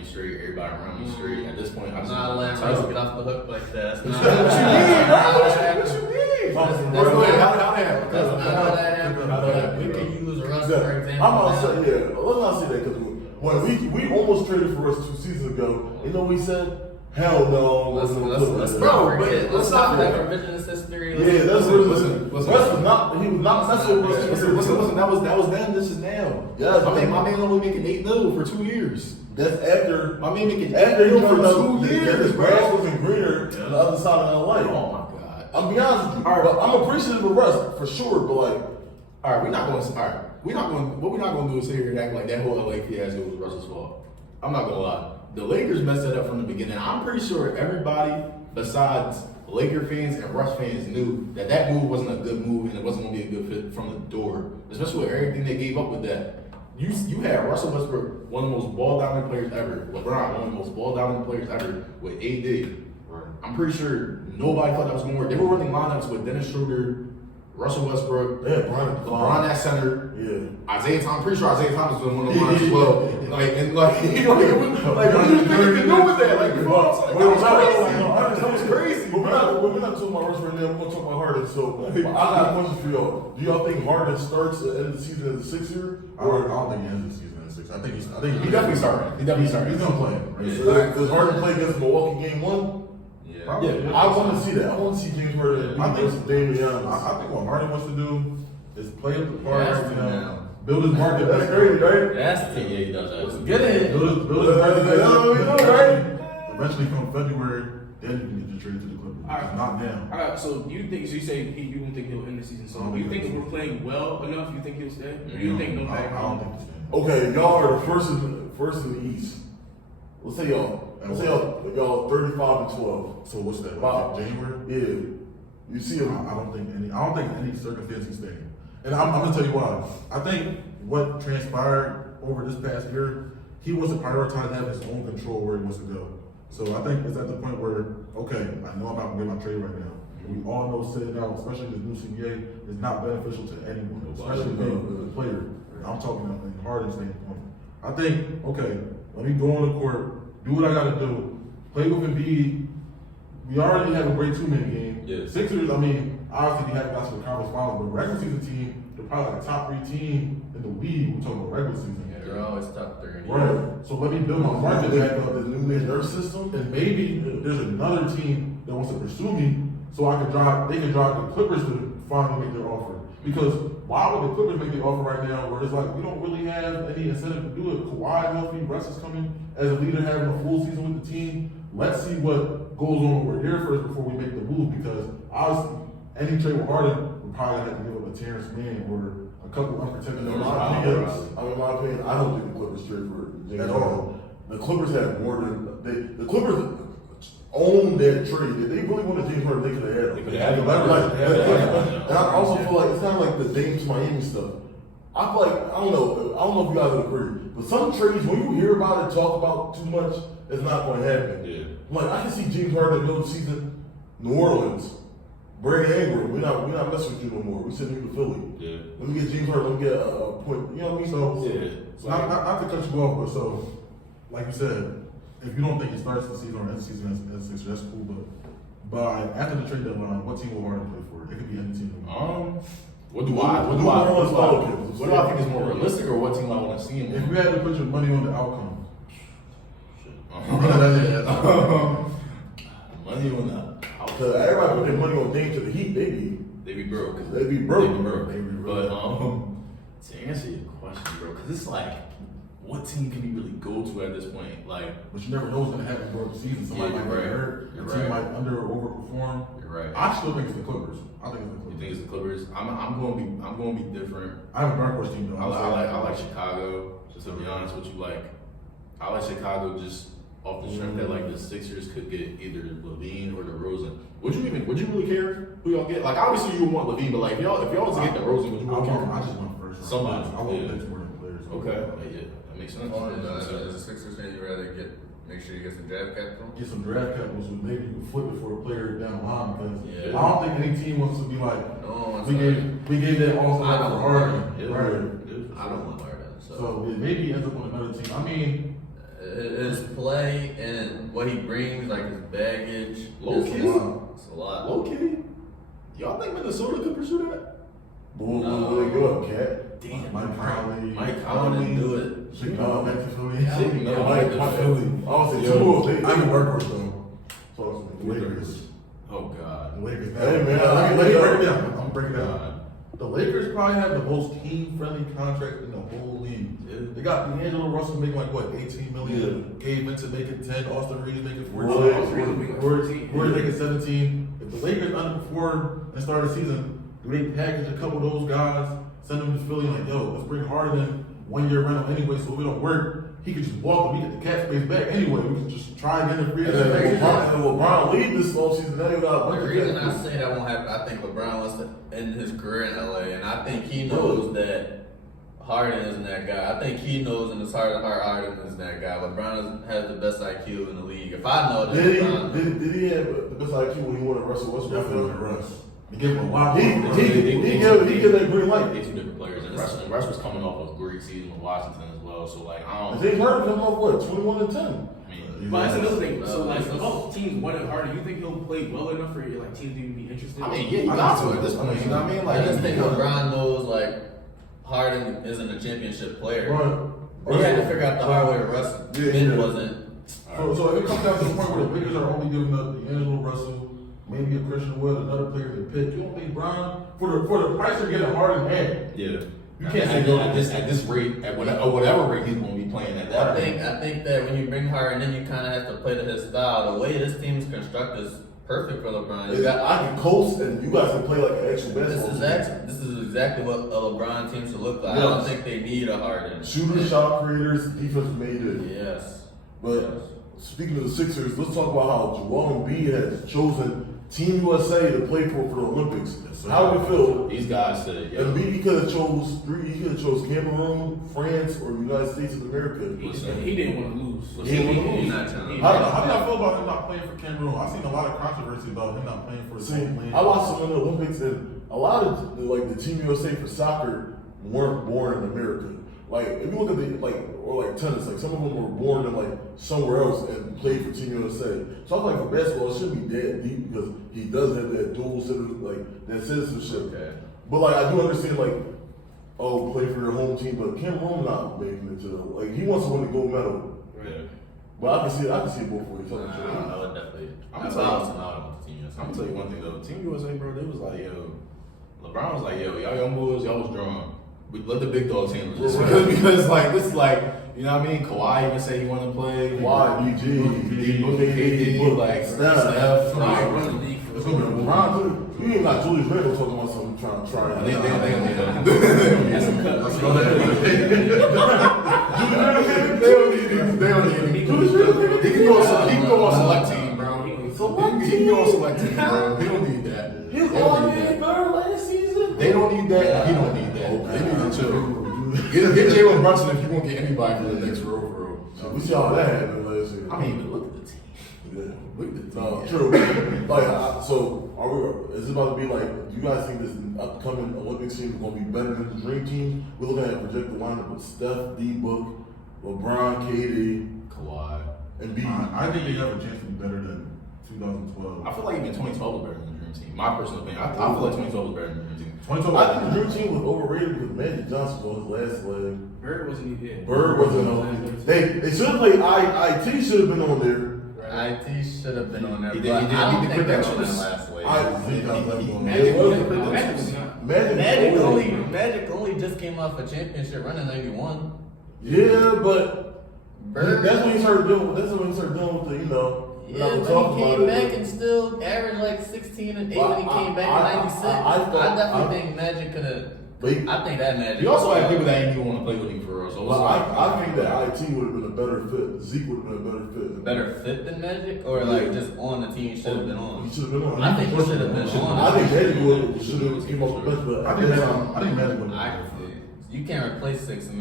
straight, everybody around me straight. At this point, I just Not letting Russell get off the hook like that. That's not What you mean? How that happen? But we can use Russ for example. I'm about to say, yeah, let's not say that because when we almost traded for us 2 seasons ago, you know what we said? Hell no. Let's Bro, forget. let's not that revisionist history. Yeah, that's what listen. Russ was not. He was not messing with us. Listen. That was then. This is now. Yeah, my man only making $8 million for 2 years. That's after My man making after he for for 2 Yeah, years, his grass bro. wasn't greener on the other side of LA. Oh my god. I'll be honest with you. But I'm appreciative of Russ for sure. But like, All right, we're not going. What we're not going to do is sit here and act like that whole LA fiasco was Russell's fault. I'm not gonna lie. The Lakers messed that up from the beginning. I'm pretty sure everybody besides Laker fans and Russ fans knew that move wasn't a good move and it wasn't gonna be a good fit from the door. Especially with everything they gave up with that. You had Russell Westbrook, one of the most ball dominant players ever. LeBron, one of the most ball dominant players ever with AD. I'm pretty sure nobody thought that was gonna work. They were running lineups with Dennis Schroeder, Russell Westbrook, LeBron at center. Yeah. Isaiah Thomas, I'm pretty sure Isaiah Thomas was one of the ones as well. What do you think you can do with that? Like, that was crazy. But we're not talking about Russ right now. We're gonna talk about Harden. So I got a question for y'all. Do y'all think Harden starts at the end of the season as a 6-year? I don't think he ends the season at 6. I think He definitely started. He's gonna play. Right? Does Harden play against Milwaukee game 1? Yeah. I want to see that. I want to see James Harden versus Damian Giannis. I think what Harden wants to do is play up the part, Yes, you know, man. build his market. That's crazy, right? That's Yeah, he does that. Get it. Build his market. Right? Eventually, come February, then you can get your trade to the Clippers. All right. Not now. All right, so you think? So you say you don't think he'll end the season? So do you think if we're playing well enough, you think he'll stay? Or do you think no I back? don't think he's staying. Okay, y'all are the first in the East. Let's say y'all 35-12. So what's that? Wow. January? Yeah. You see him. I don't think any circumstance he's staying. And I'm gonna tell you why. I think what transpired over this past year, he wants to prioritize having his own control where he wants to go. So I think it's at the point where, okay, I know I'm not gonna get my trade right now. And we all know sitting out, especially this new CBA, is not beneficial to anyone, especially the player. And I'm talking about the Harden standpoint. I think, okay, let me go on the court, do what I gotta do, play with Embiid. We already have a great 2-man game. Yeah. Sixers, I mean, obviously they haven't got to the conference finals, but regular season team, they're probably like a top 3 team in the league. We're talking about regular season. They're always top 3. Right. So let me build my market back up. The new nurse system. And maybe there's another team that wants to pursue me, so I can drive. They can drive the Clippers to finally make their offer. Because why would the Clippers make the offer right now, where it's like we don't really have any incentive to do it? Kawhi healthy, Russ is coming as a leader, having a full season with the team. Let's see what goes on over there first before we make the move. Because obviously, any trade with Harden would probably have to give up a Terrence Mann or a couple unprotected In first my round opinion, picks. I don't think the Clippers trade for James At Harden. all. The Clippers have more than the Clippers own that trade. If they really wanted James Harden, they could have had him. They could have had him. Like, and I also feel like it's kind of like the Dame to Miami stuff. I feel like I don't know if you guys would agree, but some trades when you hear about it, talk about too much, it's not going to happen. Yeah. Like I can see James Harden in the middle of the season, New Orleans. Brandon Ingram, we're not messing with you no more. We sending you to Philly. Yeah. Let me get James Harden. Let me get a point. You know what I mean? So Yeah. Not to cut you off, but so, like you said, if you don't think he starts the season or ends the season as Sixer, that's cool. But by after the trade deadline, what team will Harden play for? It could be any team. What do I think is more realistic, or what team I want to see him If in? you had to put your money on the outcome, Money on that. Because everybody put their money on Dame to the Heat, They be broke. They be broke. But to answer your question, bro, because it's like, what team can you really go to at this point? Like, but you never know what's going to happen throughout the season. Somebody Yeah, might you're get right. hurt. You're The team right. might under or overperform. you're right. I still think it's the Clippers. I think it's the You Clippers. think it's the Clippers? I'm going to be different. I have a dark horse team though. I like Chicago. Just to be honest with you, like I like Chicago just off the strength that like the Sixers could get either Levine or DeRozan. Would you really care who y'all get? Like obviously you would want Levine, but like if y'all was to get DeRozan, would you really care? I just want first. Somebody, I want yeah. picks more than players. Okay. Yeah, that makes sense. As a Sixers fan, you rather make sure you get some draft capital. Get some draft capital so maybe you can flip it for a player down the line because Yeah. I don't think any team wants to be like No, we gave that all I don't for want Harden. Yeah, Right. I don't want Harden. So yeah, maybe he ends up on another team. I mean, His play and what he brings, like his baggage, Low it's key. it's a lot. Low key. Y'all think Minnesota could pursue that? What they go up, Cat? Damn. Mike Conley, Mike Conley do it. back to Philly. Yeah. Mike Philly. I was saying two more. I can work with them. So the Lakers. Oh God. The Lakers. Hey, man, let me let me break it down. I'm breaking it down. God. The Lakers probably have the most team-friendly contract in the whole league. Yeah. They got D'Angelo Russell making like what, 18 million. Yeah. Gabe Vincent making 10. Austin Reeves making 14. Roy- Roy's making 17. If the Lakers underperform and start the season, do they package a couple of those guys, send them to Philly like, yo, let's bring Harden in 1 year rental anyway, so if it don't work, he could just walk and we get the cap space back anyway. We can just try again in free And then agency. LeBron leave this offseason. Now you got The reason I say that won't happen, I think LeBron wants to end his career in LA, and I think he knows that Harden isn't that guy. I think he knows in his heart of heart Harden isn't that guy. LeBron has the best IQ in the league. If I know that LeBron, Did he have the best IQ when he wanted Russell Westbrook? Definitely Russ. He gave him a lot. He gave that green light. They two different players, and Russ was coming off a great season with Washington as well. So like, I don't. James Harden come off what, 21-10? I mean, But that's another thing. So like, if all teams wanted Harden, you think he'll play well enough for like teams to even be interested? yeah, you got to at this point. You know what I mean? Like, I just think LeBron knows like Harden isn't a championship player. Right. He had to figure out the hard way. Russ wasn't. So if it comes down to the point where the Lakers are only giving up D'Angelo Russell, maybe a Christian Wood, another player to pick, you don't think Bron for the price you're getting Harden at? yeah. You can't say at this rate, at whatever rate he's going to be playing at that. I think that when you bring Harden in, you kind of have to play to his style. The way this team's constructed is perfect for LeBron. You got, I can coast and you guys can play like an actual basketball. this is exactly what a LeBron team should look like. I don't think they need a Harden. Shooters, shot creators, defense made it. Yes. But speaking of the Sixers, let's talk about how Joel Embiid has chosen Team USA to play for the Olympics. How do you feel? These guys said, yeah. Embiid could have chose three. He could have chose Cameroon, France, or United States of America. He didn't want to lose. He didn't wanna lose. He's not trying to. How do y'all feel about him not playing for Cameroon? I've seen a lot of controversy about him not playing for the See, same league. I watched some of the Olympics, and a lot of the Team USA for soccer weren't born in America. Like if you look at or tennis, like some of them were born in like somewhere else and played for Team USA. So I feel like for basketball, it shouldn't be that deep because he does have that dual citizenship. Okay. But like I do understand play for your home team, but Cameroon not making it to he wants to win the gold medal. Yeah. But I can see it both ways. I would definitely. I'm That's gonna why I tell was not on the team. I'm gonna tell you one thing though. Team USA, bro, they was like, yo, LeBron was like, yo, y'all young boys, y'all was drawn. We let the big dogs handle this because like this is like, you know what I mean? Kawhi even said he wanted to play. Kawhi, BG, like Steph. Kawhi run the league for LeBron, you ain't got Julius Randle talking about something trying to try. They don't need that. That's a cut. They don't need it. He can go on select team, bro. He can go on select team, bro. He don't need that. His all-NBA third last season. They don't need that. He don't need that. They need to chill. Get Jalen Brunson if you won't get anybody for the next row for real. So we saw that happen last year. I mean, but look at the team. Yeah. Look at the team. No, true. So are we? Is it about to be like? Do you guys think this upcoming Olympics team is going to be better than the Dream Team? We're looking at a projected lineup with Steph, D Book, LeBron, KD, Kawhi. and B. I think they have a chance to be better than 2012. I feel like even 2012 was better than the Dream Team. My personal opinion. I feel like 2012 was better than the Dream Team. 2012. I think the Dream Team was overrated because Magic Johnson was his last leg. Bird wasn't even. Bird wasn't on. They should have played. IT should have been on there. IT should have been on there, He but did- he did- I he don't did think they're on credentials. that last wave. Magic only just came off a championship run in '91. Yeah, but Bird. that's when he started doing. That's when he started doing with the Yeah, not to but talk he about came it, back but- and still averaged like 16 and 8 when he came back I in '96. thought- definitely think Magic could have. But he- I think that Magic. You also had people that ain't even want to play with him for real. So Well, it's like, I think that IT would have been a better fit. Zeke would have been a better fit. better fit than Magic, or like just on the team should have been on. He should have been on. I think he should have been on. I think Magic should have came off the bench, but I think Magic would I have can see. You can't replace 6'9"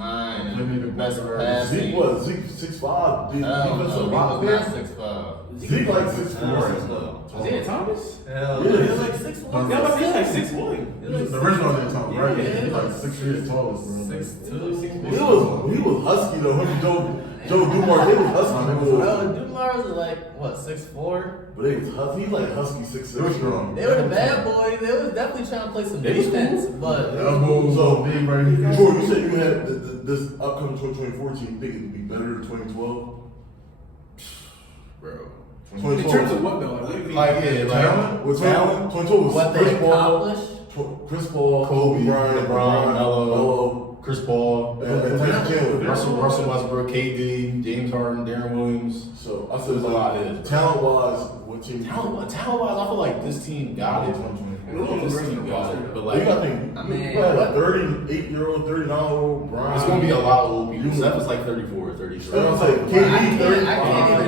and Playmaker, best point guard. passing. Zeke was Zeke 6'5". Hell Defensive no, he lock was man. not 6'5". Zeke like 6'4". Isaiah Thomas? Hell Yeah, no, he was Zeke- like 6'1". Yeah, but he's like 6'1". The original Isaiah Thomas, right? Yeah, He's like yeah. 6 years tallest, bro. 6'2". He was husky though. Him and Joe Dumars, they was husky. boys. No, Dumars was like what 6'4". But they was husky. He like husky 6'6". They were strong. They were the bad boys. They was definitely trying to play some They was defense, cool. but Elbows, So, big right here. Jordan, you said you had this upcoming 2024 team. Think it would be better than 2012? Bro. In terms of what though? Like, what do you mean? Like, yeah, like, Talent? With talent, 2012 was what they Chris Paul, accomplished. Chris Paul, Kobe, Bryant, LeBron, Melo, Melo, Chris Paul, and Tyson Chandler. Russell Westbrook, KD, James Harden, Darren Williams. So I said, There's a lot of it. talent wise, what team? Talent-wise, I feel like this team got it. This team got it. But You like, got to think. I mean, you got a 38-year-old, 39-year-old Brian. it's gonna be a lot of old people. Steph is like 34, 33. I'm saying, But I KD, can't even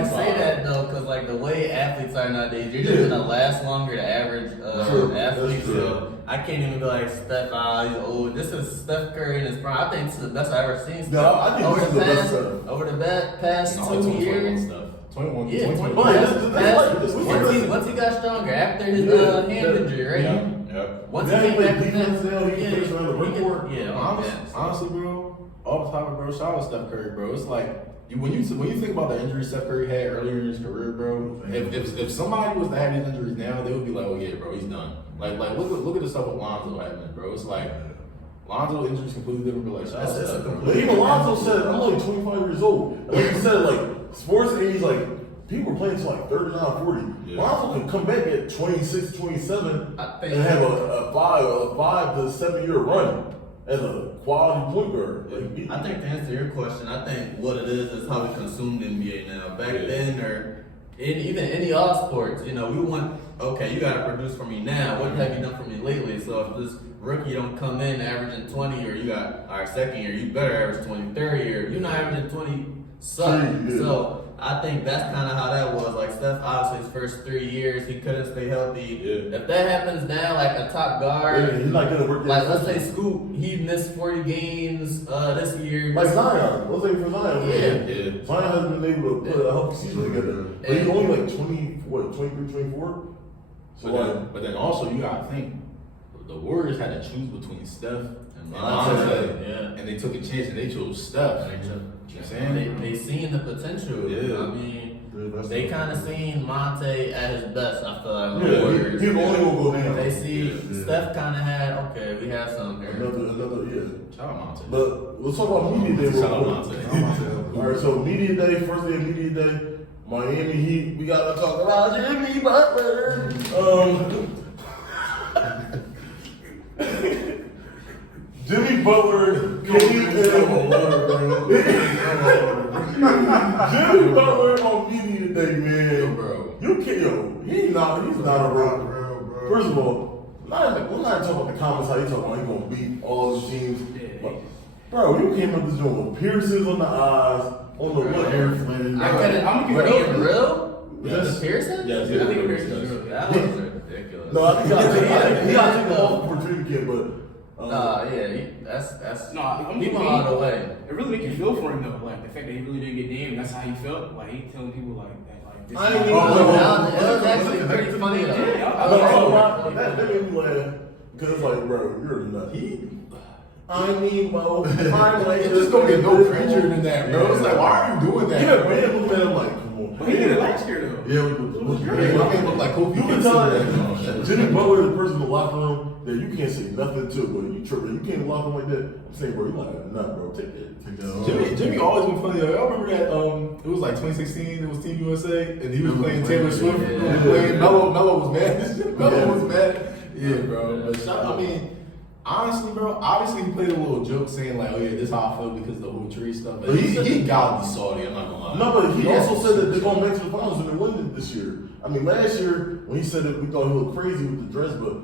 35. say that though, because like the way athletes are nowadays, you're just gonna last longer. The average True. athlete, That's true. so I can't even be like Steph. He's old. This is Steph Curry in his prime. I think this is the best I've ever seen. Steph. No, I think this is the best Steph. Over the past No, 2 21 years. stuff. 21, Yeah, 21. But once he got stronger after his hand injury, right? Yeah. Once Now he he came back play from that, defense now, he can finish around the rim court. Honestly, bro, off the top of bro, shout out Steph Curry, bro. It's like when you think about the injuries Steph Curry had earlier in his career, bro. If somebody was to have these injuries now, they would be like, oh yeah, bro, he's done. Like look at the stuff with Lonzo happening, bro. It's like Lonzo injuries completely different, but like shout out That's Steph, bro. But even Lonzo said, I'm only 25 years old. And like you said, like, sports age, like, people were playing to like 39, 40. Yeah. Lonzo can come back at 26, 27 I think- and have a 5 to 7 year run as a quality point guard. Like, I think to answer your question, I think what it is how we consume the NBA now. Back then, or even any all sports, we want, okay, you got to produce for me now. What have you done for me lately? So if this rookie don't come in averaging 20, or you got our second year, you better average 20. Third year, you're not averaging 20, suck. Yeah. So I think that's kind of how that was. Like Steph, obviously, his first 3 years, he couldn't stay healthy. Yeah. If that happens now, like a top guard, he's not going to work like let's say Scoot, he missed 40 games this year. Like Zion. Let's say for Zion. Yeah. Zion hasn't been able to put a healthy season together. But he's only like 23, 24? So, like, But then also you gotta think the Warriors had to choose between Steph and Lonzo, Lonzo, yeah. and they took a chance and they chose Steph. You know what I'm saying? They seen the potential. Yeah. I mean, they kind of seen Monte at his best. I feel like the yeah, Warriors. people only will go down. They see Yeah. Steph kind of had okay, we have some here. Another, yeah. Shout out Monte. But let's talk about media day. Shout real out quick. Monte. All right, so media day, first day of media day, Miami Heat. We gotta talk about Jimmy Butler. Jimmy Butler came in. Jimmy Butler on media day, man. Bro. You can't, he's not a real. First of all, we're not talking about the comments how you talking about he gonna beat all the teams. But, bro, you came up this joint with piercings on the eyes, on the lip. I'm being real. Yes. The Pearson? Yes, I think yes. Pearson's real. That was ridiculous. No, I think he got to take off for treatment, but. That's No, I'm he went thinking- all the way. It really make you feel for him though, like the fact that he really didn't get named. That's how he felt. Like he telling people like that, like this. I is didn't how- even Oh, know. It was actually pretty funny though. Yeah, That made me laugh because it's like, bro, you're a nut. I mean, bro, I'm like, It just don't get no cringier than that, bro. It's like, why are you doing that? Yeah, bro? man, look at him like, come on. But he did it last year though. Yeah, My man look like Kobe. You can tell that Jimmy Butler is the person in the locker room that you can't say nothing to, but you tripping. You can't lock him like that. I'm saying, bro, you like a nut, bro. Take that. Jimmy always been funny. Y'all remember that? It was like 2016. It was Team USA, and he was playing Taylor Swift. Yeah. He was playing Melo was mad. Melo was mad. Yeah, bro. But I mean, honestly, bro. Obviously, he played a little joke saying like, "Oh yeah, this is how I feel because of the whole tree stuff." But he gotta be salty. I'm not gonna lie. No, but he also said that they're going back to the finals and they're winning this year. I mean, last year when he said that we thought he looked crazy with the dress, but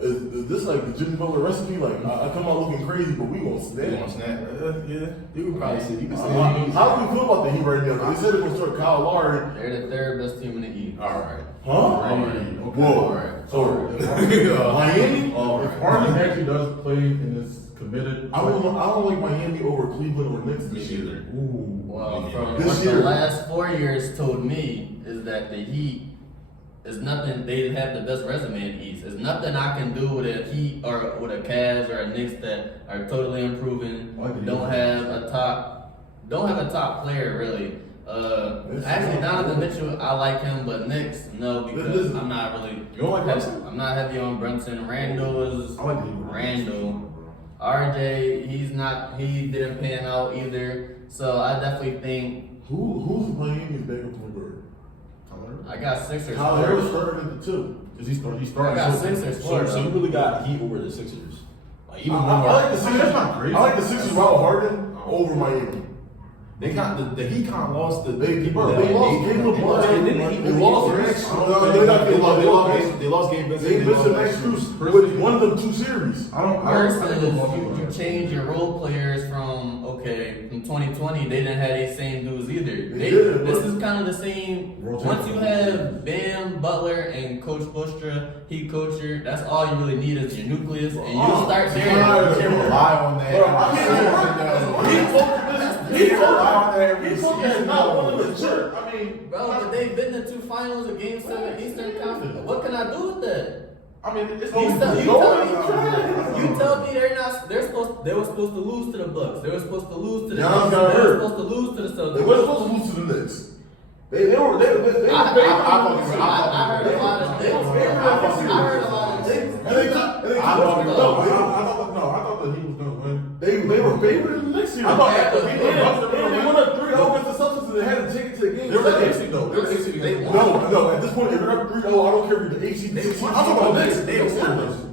is this like the Jimmy Butler recipe? Like I come out looking crazy, but we gonna You snap. want snap? Yeah, you could probably say. You could say. How do we feel about the Heat right now? They said they're gonna start Kyle Lowry. They're the third best team in the East. All right. Huh? Right. Whoa. Right. So if Miami. if Harden actually does play and is committed, I don't like Miami over Cleveland or Knicks this Me year. neither. Ooh. Well, from This what year- the last 4 years told me is that the Heat is nothing. They have the best resume in the East. There's nothing I can do with a Heat or with a Cavs or a Knicks that are totally improving. Don't have a top player really. Actually, Donovan Mitchell, I like him, but Knicks, no, because I'm not really. You don't like Brunson? I'm not heavy on Brunson. Randall is I like the Eagles. Randall. RJ, he didn't pan out either. So I definitely think Who's Miami's backup point guard? I got Sixers. Kyle first. Harris started at the 2. Is he starting? I got Sixers. So you first. really got Heat over the Sixers? Like even I like the I mean, Sixers. that's not crazy. I like the Sixers without Harden over Miami. they got the Heat kind of lost the They people lost that Caleb Martin. They lost Max. They lost Game Vincent. They missed Max Cruz with one of them 2 series. I don't Versus think you change your role players from 2020, they didn't have these same dudes either. They did, This but- is kind of the same. Rotation. Once you have Bam, Butler, and Coach Bustra, he coacher, that's all you really need is your nucleus, and you start there. God. You can't rely on that. Bro, I can't He told that not one of the church. I mean, Bro, but they've been to 2 finals of Game 7 Eastern Conference. What can I do with that? I mean, it's You no. tell me they were supposed to lose to the Bucks. They were supposed to lose to the Giannis Knicks. got They were hurt. supposed to lose to the Celtics. They were supposed to lose to the Knicks. They were I heard a lot of things. I heard a lot of things. And they took I thought that he was gonna win. They were favored in the next year. I thought Yeah, that but- They went up 3-0 against the Celtics and they had to take it to the game. They were the AC though. They were the AC. They won. No. At this point, if you're up 3-0, I don't care if you're the AC. I'm talking about Knicks. They won.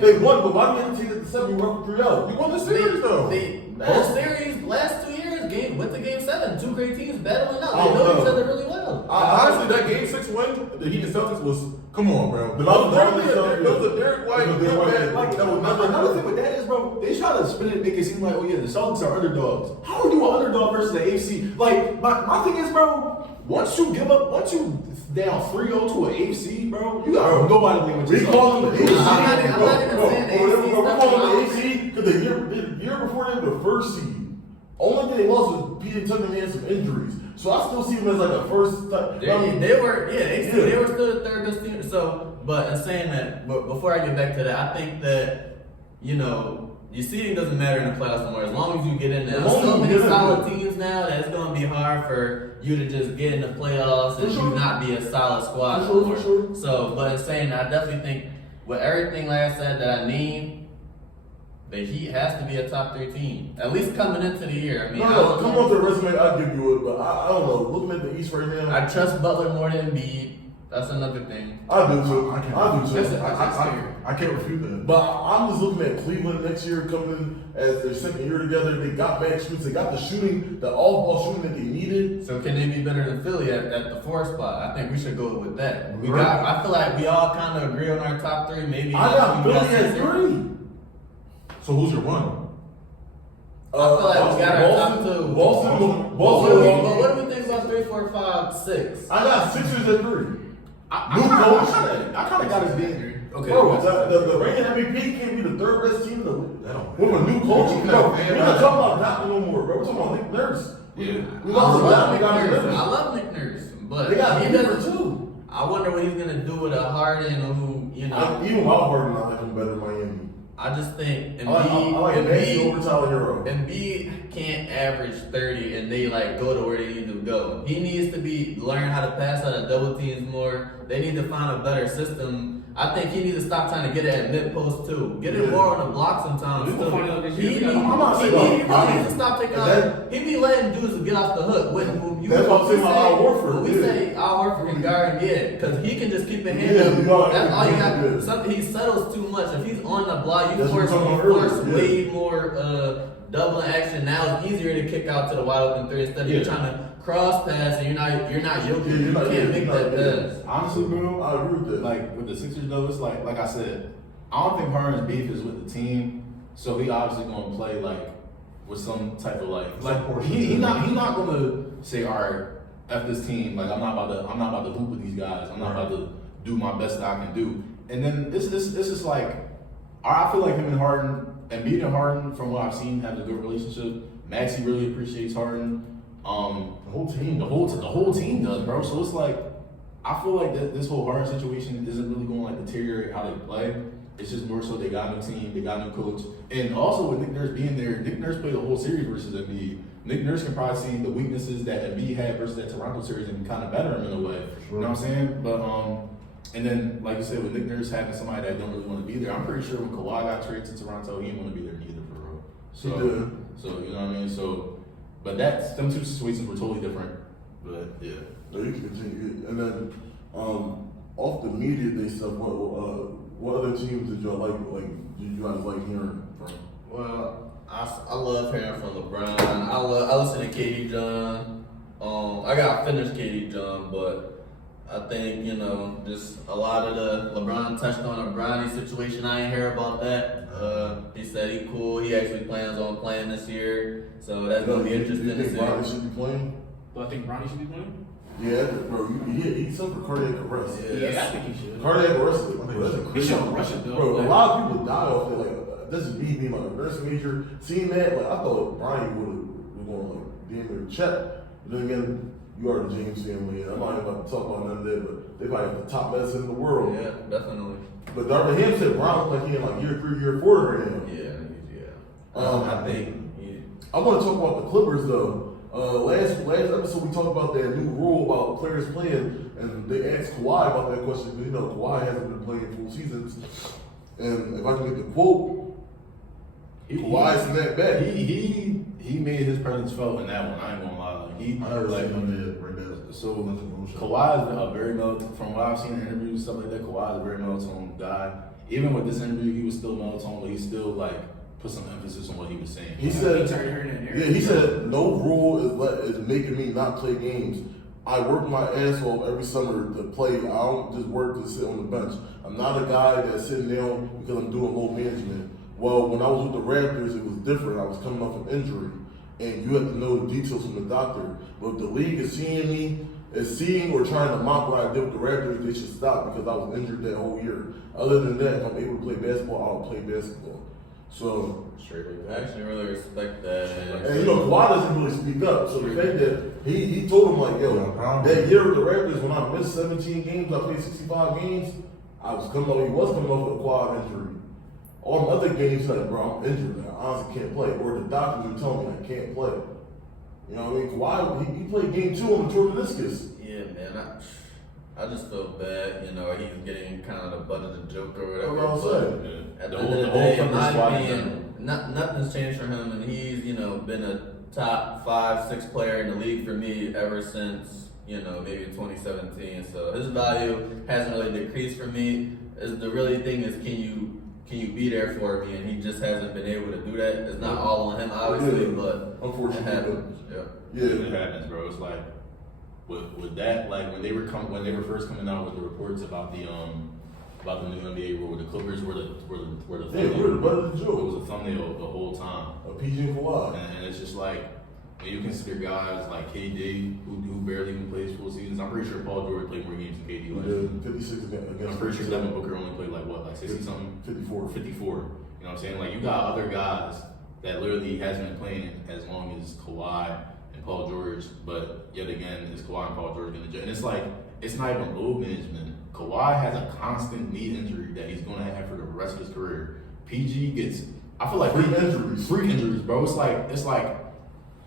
They won, but why do you have to take it to 7? You were up 3-0. You won the series though. Both series, last 2 years, went to Game 7. 2 great teams battling out. They Oh, know no. each other really well. Honestly, that Game 6 win, the Heat and Celtics was. Come on, bro. There There was was a Derrick White. Like, That was never another thing with that is, bro, they try to spin it, make it seem like, oh yeah, the Celtics are underdogs. How are you an underdog versus the AFC? Like, my thing is, bro, once you down 3-0 to an AFC, bro, you got nobody to win with We call them the AC. I'm not even saying the AC We stuff. call them the AC because the year before they were the first seed. Only thing they lost was P.J. Tucker and some injuries. So I still see them as like a first. They were still the 3rd best team. So, but in saying that, but before I get back to that, I think that your seeding doesn't matter in the playoffs no more. As long as you get in there, As there's long as so you many get in solid there. teams now that it's gonna be hard for you to just get in the playoffs and For sure. you not be a solid squad For sure, no more. for sure. So, but in saying that, I definitely think with everything like I said that I named, the Heat has to be a top 3 team at least coming into the year. I mean, I No, don't come know. on to the resume, I'll give you it, but I don't know. Looking at the East right now, I trust Butler more than Embiid. That's another thing. I do too. I can't. I do too. I can't refute that. But I'm just looking at Cleveland next year coming in as their 2nd year together. They got back shoots. They got the shooting, the off-ball shooting that they needed. So can they be better than Philly at the 4th spot? I think we should go with that. Right. I feel like we all kind of agree on our top 3. Maybe I got we Philly at Sixers. 3. So who's your one? I feel like we got our top 2. Boston. But what do we think about 3, 4, 5, 6? I got Sixers at 3. I New coach. kind of got it being okay. Bro, the reigning MVP can't be the 3rd best team with a new coach. You Bro, know, we're not talking about Donovan no more, bro. We're talking about Nick Nurse. Yeah. We I lost a lot. love We Nick got Nurse. Nurse. I love Nick Nurse, but They got he Hoover doesn't. too. I wonder what he's gonna do with a Harden who Even without Harden, I like him better in Miami. I just think I like Maxey over Tyler Hero. Embiid can't average 30 and they like go to where they need to go. He needs to learn how to pass out of double teams more. They need to find a better system. I think he needs to stop trying to get it at mid post too. Get it more on the block sometimes We can find out too. this He year. needs I'm not saying he about- really needs to stop taking out. He be letting dudes get off the hook. That's what I'm saying about Al Horford, We yeah. say Al Horford can guard, because he can just keep it Yeah, handled. you know, That's all you got. yeah. He settles too much. If he's on the block, you That's what force I'm talking about earlier, way more doubling action. Now it's easier to kick out to the wide open 3 instead of you trying to cross pass and you're not yoking. Yeah, You can't make that pass. Honestly, bro, I agree with that. like with the Sixers though, it's like I said, I don't think Harden's beef is with the team, so he obviously gonna play like with some type of like he not gonna say, all right, F this team, like I'm not about to hoop with these guys. I'm not about to do my best that I can do. And then it's just like I feel like him and Harden, Embiid and Harden, from what I've seen, have a good relationship. Maxey really appreciates Harden. The whole team. The whole team does, bro. So it's like I feel like this whole Harden situation isn't really going to like deteriorate how they play. It's just more so they got a new team, they got a new coach, and also with Nick Nurse being there, Nick Nurse played the whole series versus Embiid. Nick Nurse can probably see the weaknesses that Embiid had versus that Toronto series and kind of better him in a way. Sure. You know what I'm saying? But and then like you said, with Nick Nurse having somebody that don't really want to be there, I'm pretty sure when Kawhi got traded to Toronto, he didn't want to be there neither for real. So you know what I mean? So, but them two situations were totally different. But yeah. No, you can continue. And then off the media day stuff, what other teams did y'all like? Like, did you guys like hearing from? Well, I love hearing from LeBron. I listen to KD John. I got finished KD John, but I think just a lot of the LeBron touched on a Bronny situation. I ain't hear about that. He said he cool. He actually plans on playing this year, so that's gonna be interesting Do you to think see. Bronny should be playing? Do I think Bronny should be playing? Yeah, bro. He suffered cardiac arrest. Yeah, I think he should. Cardiac arrest. Bro, that's a He crazy. shouldn't rush it though. Bro, a Like, lot of people die off that. Like, this is me being like a nurse major. Seeing that, like, I thought Bronny was going to like damn near check. But then again, you are the James family, and I'm not even about to talk about none of that. But they probably have the top medicine in the world. Yeah, definitely. But Darvin Ham said Brown looked like he in like year 3, year 4 right now. Yeah. I think. I want to talk about the Clippers though. Last episode we talked about that new rule about players playing, and they asked Kawhi about that question because Kawhi hasn't been playing full seasons. And if I can get the quote, Kawhi's in that back. He made his presence felt in that one. I ain't gonna lie. I heard like right there. So Kawhi is a very from what I've seen in interviews stuff like that. Kawhi is a very monotone guy. Even with this interview, he was still monotone, but he still like put some emphasis on what he was saying. He said, yeah, he said no rule is making me not play games. I work my ass off every summer to play. I don't just work to sit on the bench. I'm not a guy that's sitting down because I'm doing low management. Well, when I was with the Raptors, it was different. I was coming off an injury, and you have to know the details from the doctor. But if the league is seeing or trying to mock what I did with the Raptors, they should stop because I was injured that whole year. Other than that, if I'm able to play basketball, I'll play basketball. So, I actually really respect that. and Kawhi doesn't really speak up. So the fact that he told him like, yo, that year with the Raptors when I missed 17 games, I played 65 games. He was coming off with a quad injury. All the other games, like, bro, I'm injured now. I honestly can't play. Or the doctors are telling me I can't play. You know what I mean? Kawhi, he played game 2 on the torn meniscus. Yeah, man. I just feel bad, he's getting kind of the butt of the joke or whatever. That's what I'm saying. At the The end of the whole day, in Clippers my squad is opinion, nothing's changed for him, and he's, been a top 5-6 player in the league for me ever since, maybe 2017. So his value hasn't really decreased for me. The really thing is, can you be there for me? And he just hasn't been able to do that. It's not all on him, obviously, but unfortunately, it happens. Yeah, it happens, bro. It's like with that, like when they were first coming out with the reports about the new NBA rule, the Clippers were the thumbnail. we're the butt of the It joke. was a thumbnail the whole time, PG and Kawhi. and it's just like when you consider guys like KD who barely even plays full seasons. I'm pretty sure Paul George played more games than KD last year. 56 against. I'm pretty sure Devin Booker only played like 60 something. 54. 54. You know what I'm saying? Like you got other guys that literally hasn't been playing as long as Kawhi and Paul George, but yet again, is Kawhi and Paul George going to? And it's like it's not even load management. Kawhi has a constant knee injury that he's going to have for the rest of his career. PG gets, I feel like three injuries, bro. It's like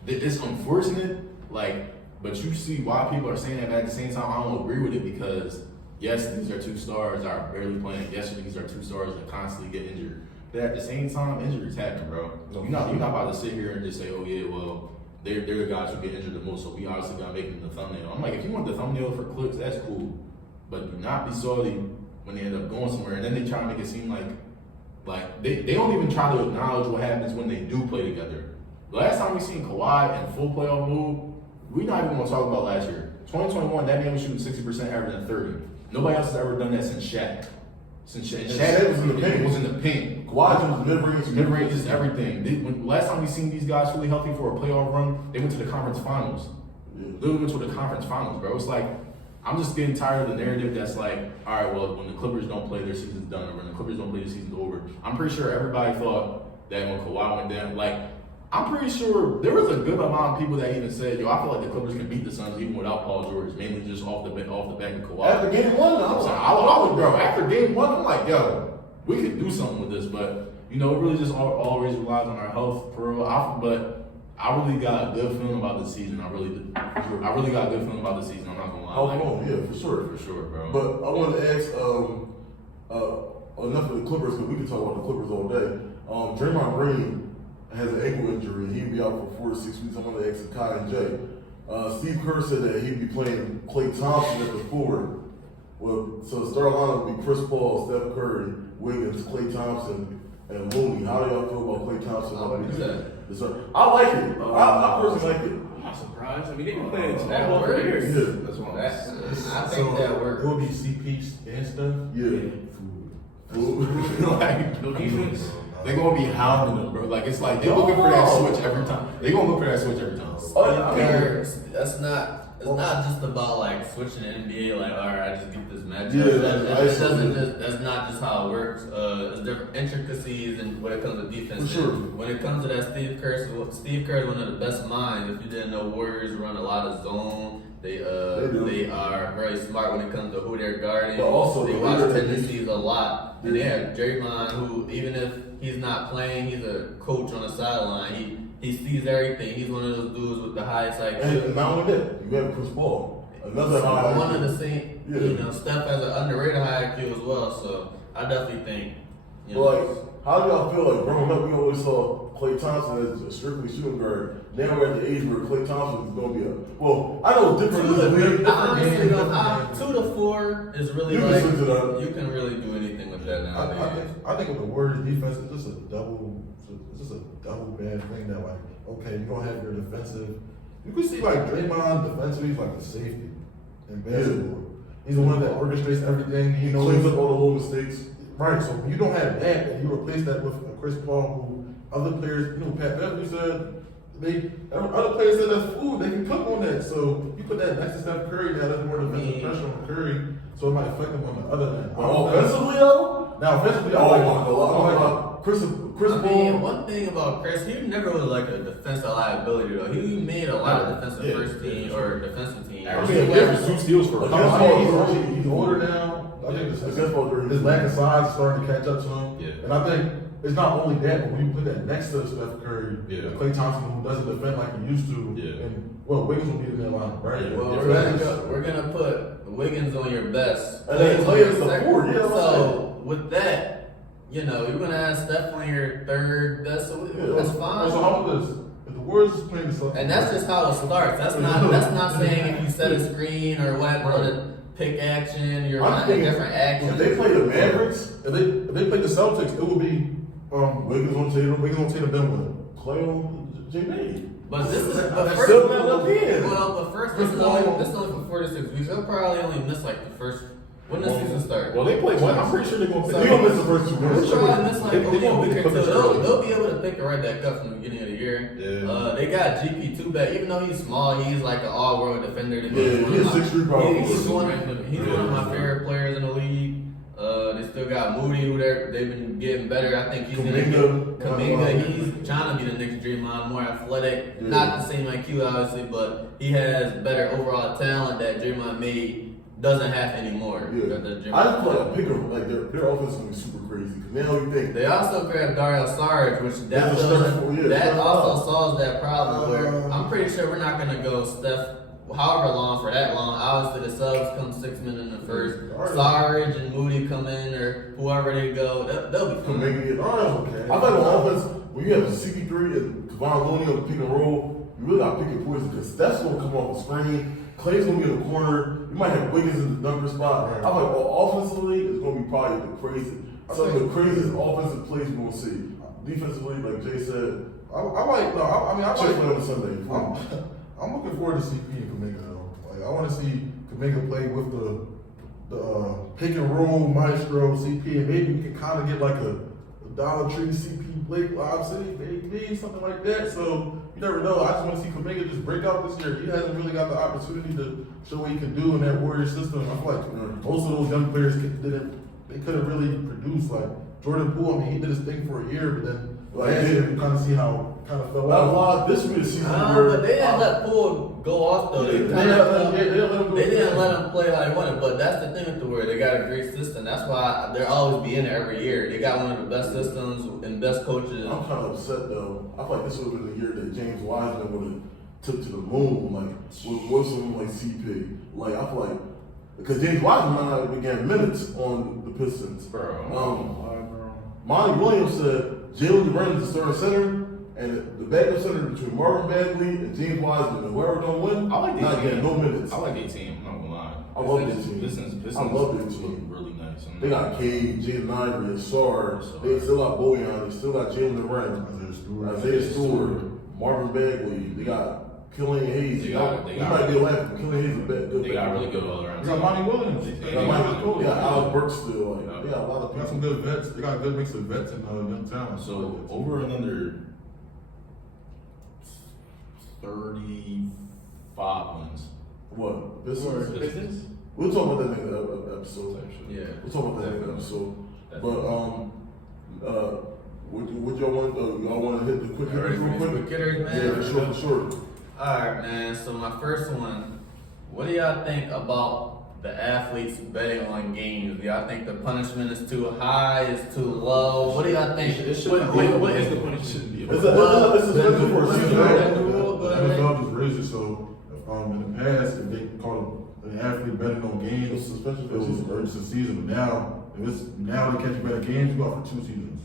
it's unfortunate, like, but you see why people are saying that. But at the same time, I don't agree with it because yes, these are 2 stars that are barely playing. Yes, these are 2 stars that constantly get injured. But at the same time, injuries happen, bro. You're not about to sit here and just say, oh yeah, well, they're the guys who get injured the most, so we obviously gotta make them the thumbnail. I'm like, if you want the thumbnail for clicks, that's cool. But do not be salty when they end up going somewhere and then they try to make it seem like they don't even try to acknowledge what happens when they do play together. The last time we seen Kawhi in full playoff mode, we're not even gonna talk about last year. 2021, that man was shooting 60% averaging 30. Nobody else has ever done that since Shaq. Shaq was in the paint. Was in the paint. Kawhi was Mid-range is everything. Last time we seen these guys fully healthy for a playoff run, they went to the conference finals. Yeah. Literally went to the conference finals, bro. It's like, I'm just getting tired of the narrative that's like, all right, well, when the Clippers don't play, their season's done, or when the Clippers don't play, their season's over. I'm pretty sure everybody thought that when Kawhi went down, like, I'm pretty sure there was a good amount of people that even said, yo, I feel like the Clippers can beat the Suns even without Paul George, mainly just off the back of Kawhi. After game one, I was bro, after game one, I'm like, yo, we could do something with this, but, you know, it really just always relies on our health, for real. But I really got a good feeling about the season. I really did. I really got a good feeling about the season. I'm not gonna lie. How long? Yeah, for sure, bro. But I wanted to ask, enough of the Clippers, because we can talk about the Clippers all day. Draymond Green has an ankle injury, and he'll be out for 4 to 6 weeks. I want to ask Kai and Jay. Steve Kerr said that he'd be playing Klay Thompson at the forward. Well, so the starting lineup would be Chris Paul, Steph Curry, Wiggins, Klay Thompson, and Looney. How do y'all feel about Klay Thompson? I like it. I personally like it. I'm not surprised. I mean, they've been playing small That ball for works. years. Yeah. That's what I think that works. It would be CP and stuff. Yeah. like, No defense. they're gonna be hounding them, bro. Like it's like they're looking for that switch every time. They're gonna look for that switch every time. It's not just about like switching the NBA. Like, all right, I just get this matchup. Yeah, that's not just how it works. There's different intricacies and when it comes to defense. For sure. When it comes to that, Steve Kerr is one of the best minds. If you didn't know, Warriors run a lot of zone. They are very smart when it comes to who they're guarding. But also they the watch leader- tendencies a lot. And they have Draymond, who even if he's not playing, he's a coach on the sideline. He sees everything. He's one of those dudes with the highest IQ. And not only that, you have Chris Paul. Another high One IQ. of the same, Yeah. you know, Steph has an underrated high IQ as well. So I definitely think, you know, But like, how do y'all feel like growing up? We always saw Klay Thompson as a strictly shooting guard. Now we're at the age where Klay Thompson is going to be I know it's different. honestly, 2 to 4 is really You can like switch it up. you can really do anything with that nowadays. I think with the Warriors defense, it's just a double bad thing that like, okay, you're gonna have your defensive. You can see like Draymond defensively is like a safety in basketball. He's the one that orchestrates everything. He knows Cleans up all the little mistakes. right. So when you don't have that, and you replace that with Chris Paul, who other players, you know, Pat Beverly said. Other players said that's food. They can cook on that. So you put that next to Steph Curry, now there's more defensive pressure on Curry, so it might affect him on the other end. Offensively though? Now offensively, I Oh like my God. Chris I mean, Paul. one thing about Chris, he never was like a defensive liability though. He made a lot of defensive first team or defensive team. I mean, 2 steals for He's older now. I think his lack of size is starting to catch up to him. Yeah. And I think it's not only that, but when you put that next to Steph Curry, Yeah. Klay Thompson, who doesn't defend like he used to, Yeah. and Wiggins will be in that line, right? Yeah. Well, Yeah. we're gonna put Wiggins on your best. And then Klay is the second. 4, yeah, that's So with that, you know, you're gonna have Steph on your third best. So that's fine. So how about this? If the Warriors is playing the Celtics, And that's just how it starts. That's not saying if you set a screen or what on a pick action, you're I'm running a thinking, different action. if they play the Mavericks, if they play the Celtics, it will be Wiggins on Tatum, Ben Wood. Klay on JB. But this is That's still not up in. Well, but first this is only for 4 to 6 weeks. They'll probably only miss like the first when the season starts. Well, they play one. I'm pretty sure they're gonna So- He gonna miss the first 2 They'll games. probably miss like They only a gonna week beat or the two. Clippers. They'll be able to pick it right back up from the beginning of the year. Yeah. They got GP2 back. Even though he's small, he's like an all-world defender. To me. Yeah, he's 6'3" probably. He's one of my favorite players in the league. They still got Moody, who they've been getting better. I think he's gonna get Kuminga. He's trying to be the next Draymond, more athletic, Yeah. not the same IQ obviously, but he has better overall talent that Draymond doesn't have anymore. Yeah. That Draymond I just feel like their offense is gonna be super crazy. Cause now you think They also grabbed Darriel Sarge, which Yeah, that Steph also Curry. solves that problem. Where I'm pretty sure we're not gonna go Steph however long for that long. Obviously, the subs come 6 minutes in the first. Sarge and Moody come in, or whoever they go. They'll be fun. Kuminga get okay. I think on offense, when you have CP3 and Kevon Looney on the pick and roll, you really got to pick your poison because Steph's gonna come off the screen. Clay's gonna be in the corner. You might have Wiggins in the dunker spot. Right. I'm like, offensively, it's gonna be probably some of the craziest offensive plays you're gonna see. Defensively, like Jay said, I like Chick-fil-A on Sunday. I'm looking forward to CP and Kuminga though. Like I want to see Kuminga play with the pick and roll maestro CP, and maybe we can kind of get like a Dollar Tree, CP Blake, Lob City, maybe something like that. So you never know. I just want to see Kuminga just break out this year. He hasn't really got the opportunity to show what he can do in that Warrior system. I feel like most of those young players couldn't really produce. Like Jordan Poole, I mean, he did his thing for a year, but then last year you kind of see how kind of fell out. This will be the season But they didn't let Poole go off though. They didn't let him play how he wanted. But that's the thing with the Warriors. They got a great system. That's why they'll always be in there every year. They got one of the best systems and best coaches. I'm kind of upset though. I feel like this would have been the year that James Wiseman would have took to the moon, like with someone like CP. Like I feel like because James Wiseman might not have began minutes on the Pistons. Monty Williams said Jalen Duren is the starting center. And the backup center between Marvin Bagley and James Wiseman, and whoever don't win, I like their not team. getting no minutes. I like their team. I'm not gonna lie. I love their team. Pistons I love their look team. really nice. They got Cade, Jaden Ivory, Asar. They still got Bojan. They still got Jalen Duren, Isaiah Stewart, Marvin Bagley. They got Killian Hayes. He might be a laugh. Killian Hayes is a good. They got really good all around. They got Monty Williams. They got Alex Burks still. Like, they got a lot of They got some good vets. They got a good mix of vets and young talent. So over and under 35 wins. What? Pistons? Pistons? We'll talk about that next episode. Yeah. We'll talk about that next episode. But what y'all want? Y'all want to hit the quick hitters real quick? Quick hitters, man. Yeah, for sure. Alright, man. So my first one, what do y'all think about the athletes betting on games? Do y'all think the punishment is too high, is too low? What do y'all think? What is the punishment? It's a suspension for a season. NFL just raised it, so in the past, if they caught an athlete betting on games, It's suspension it for a was season. just a season. But now, now they catch you betting games, you go out for 2 seasons.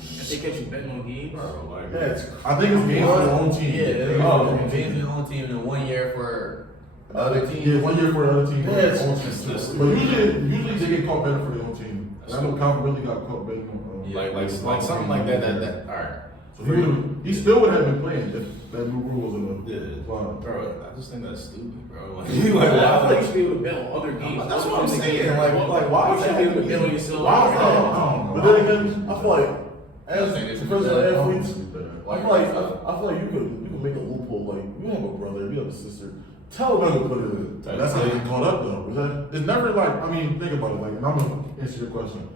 If they catch you betting on games, Bro, like, That's I think it's games for their own team. Yeah, games in your own team, and then 1 year for other teams. Yeah, 1 year for the other team. Yes. But usually they get caught betting for their own team. I know Calvin really got caught betting on. like something like that. All right. So he still would have been playing if that new rule was in the Yeah, line. bro. I just think that's stupid, bro. Like, I feel like you should be able to bet on other games. That's what I'm saying. Like, why you should be able to bet on yourself? But then again, I feel like as professional athletes, I feel like you could make a loophole. Like you have a brother, you have a sister. Tell them to put it in. That's how they get caught up though. It's never like, I mean, think about it. Like, and I'm gonna answer your question.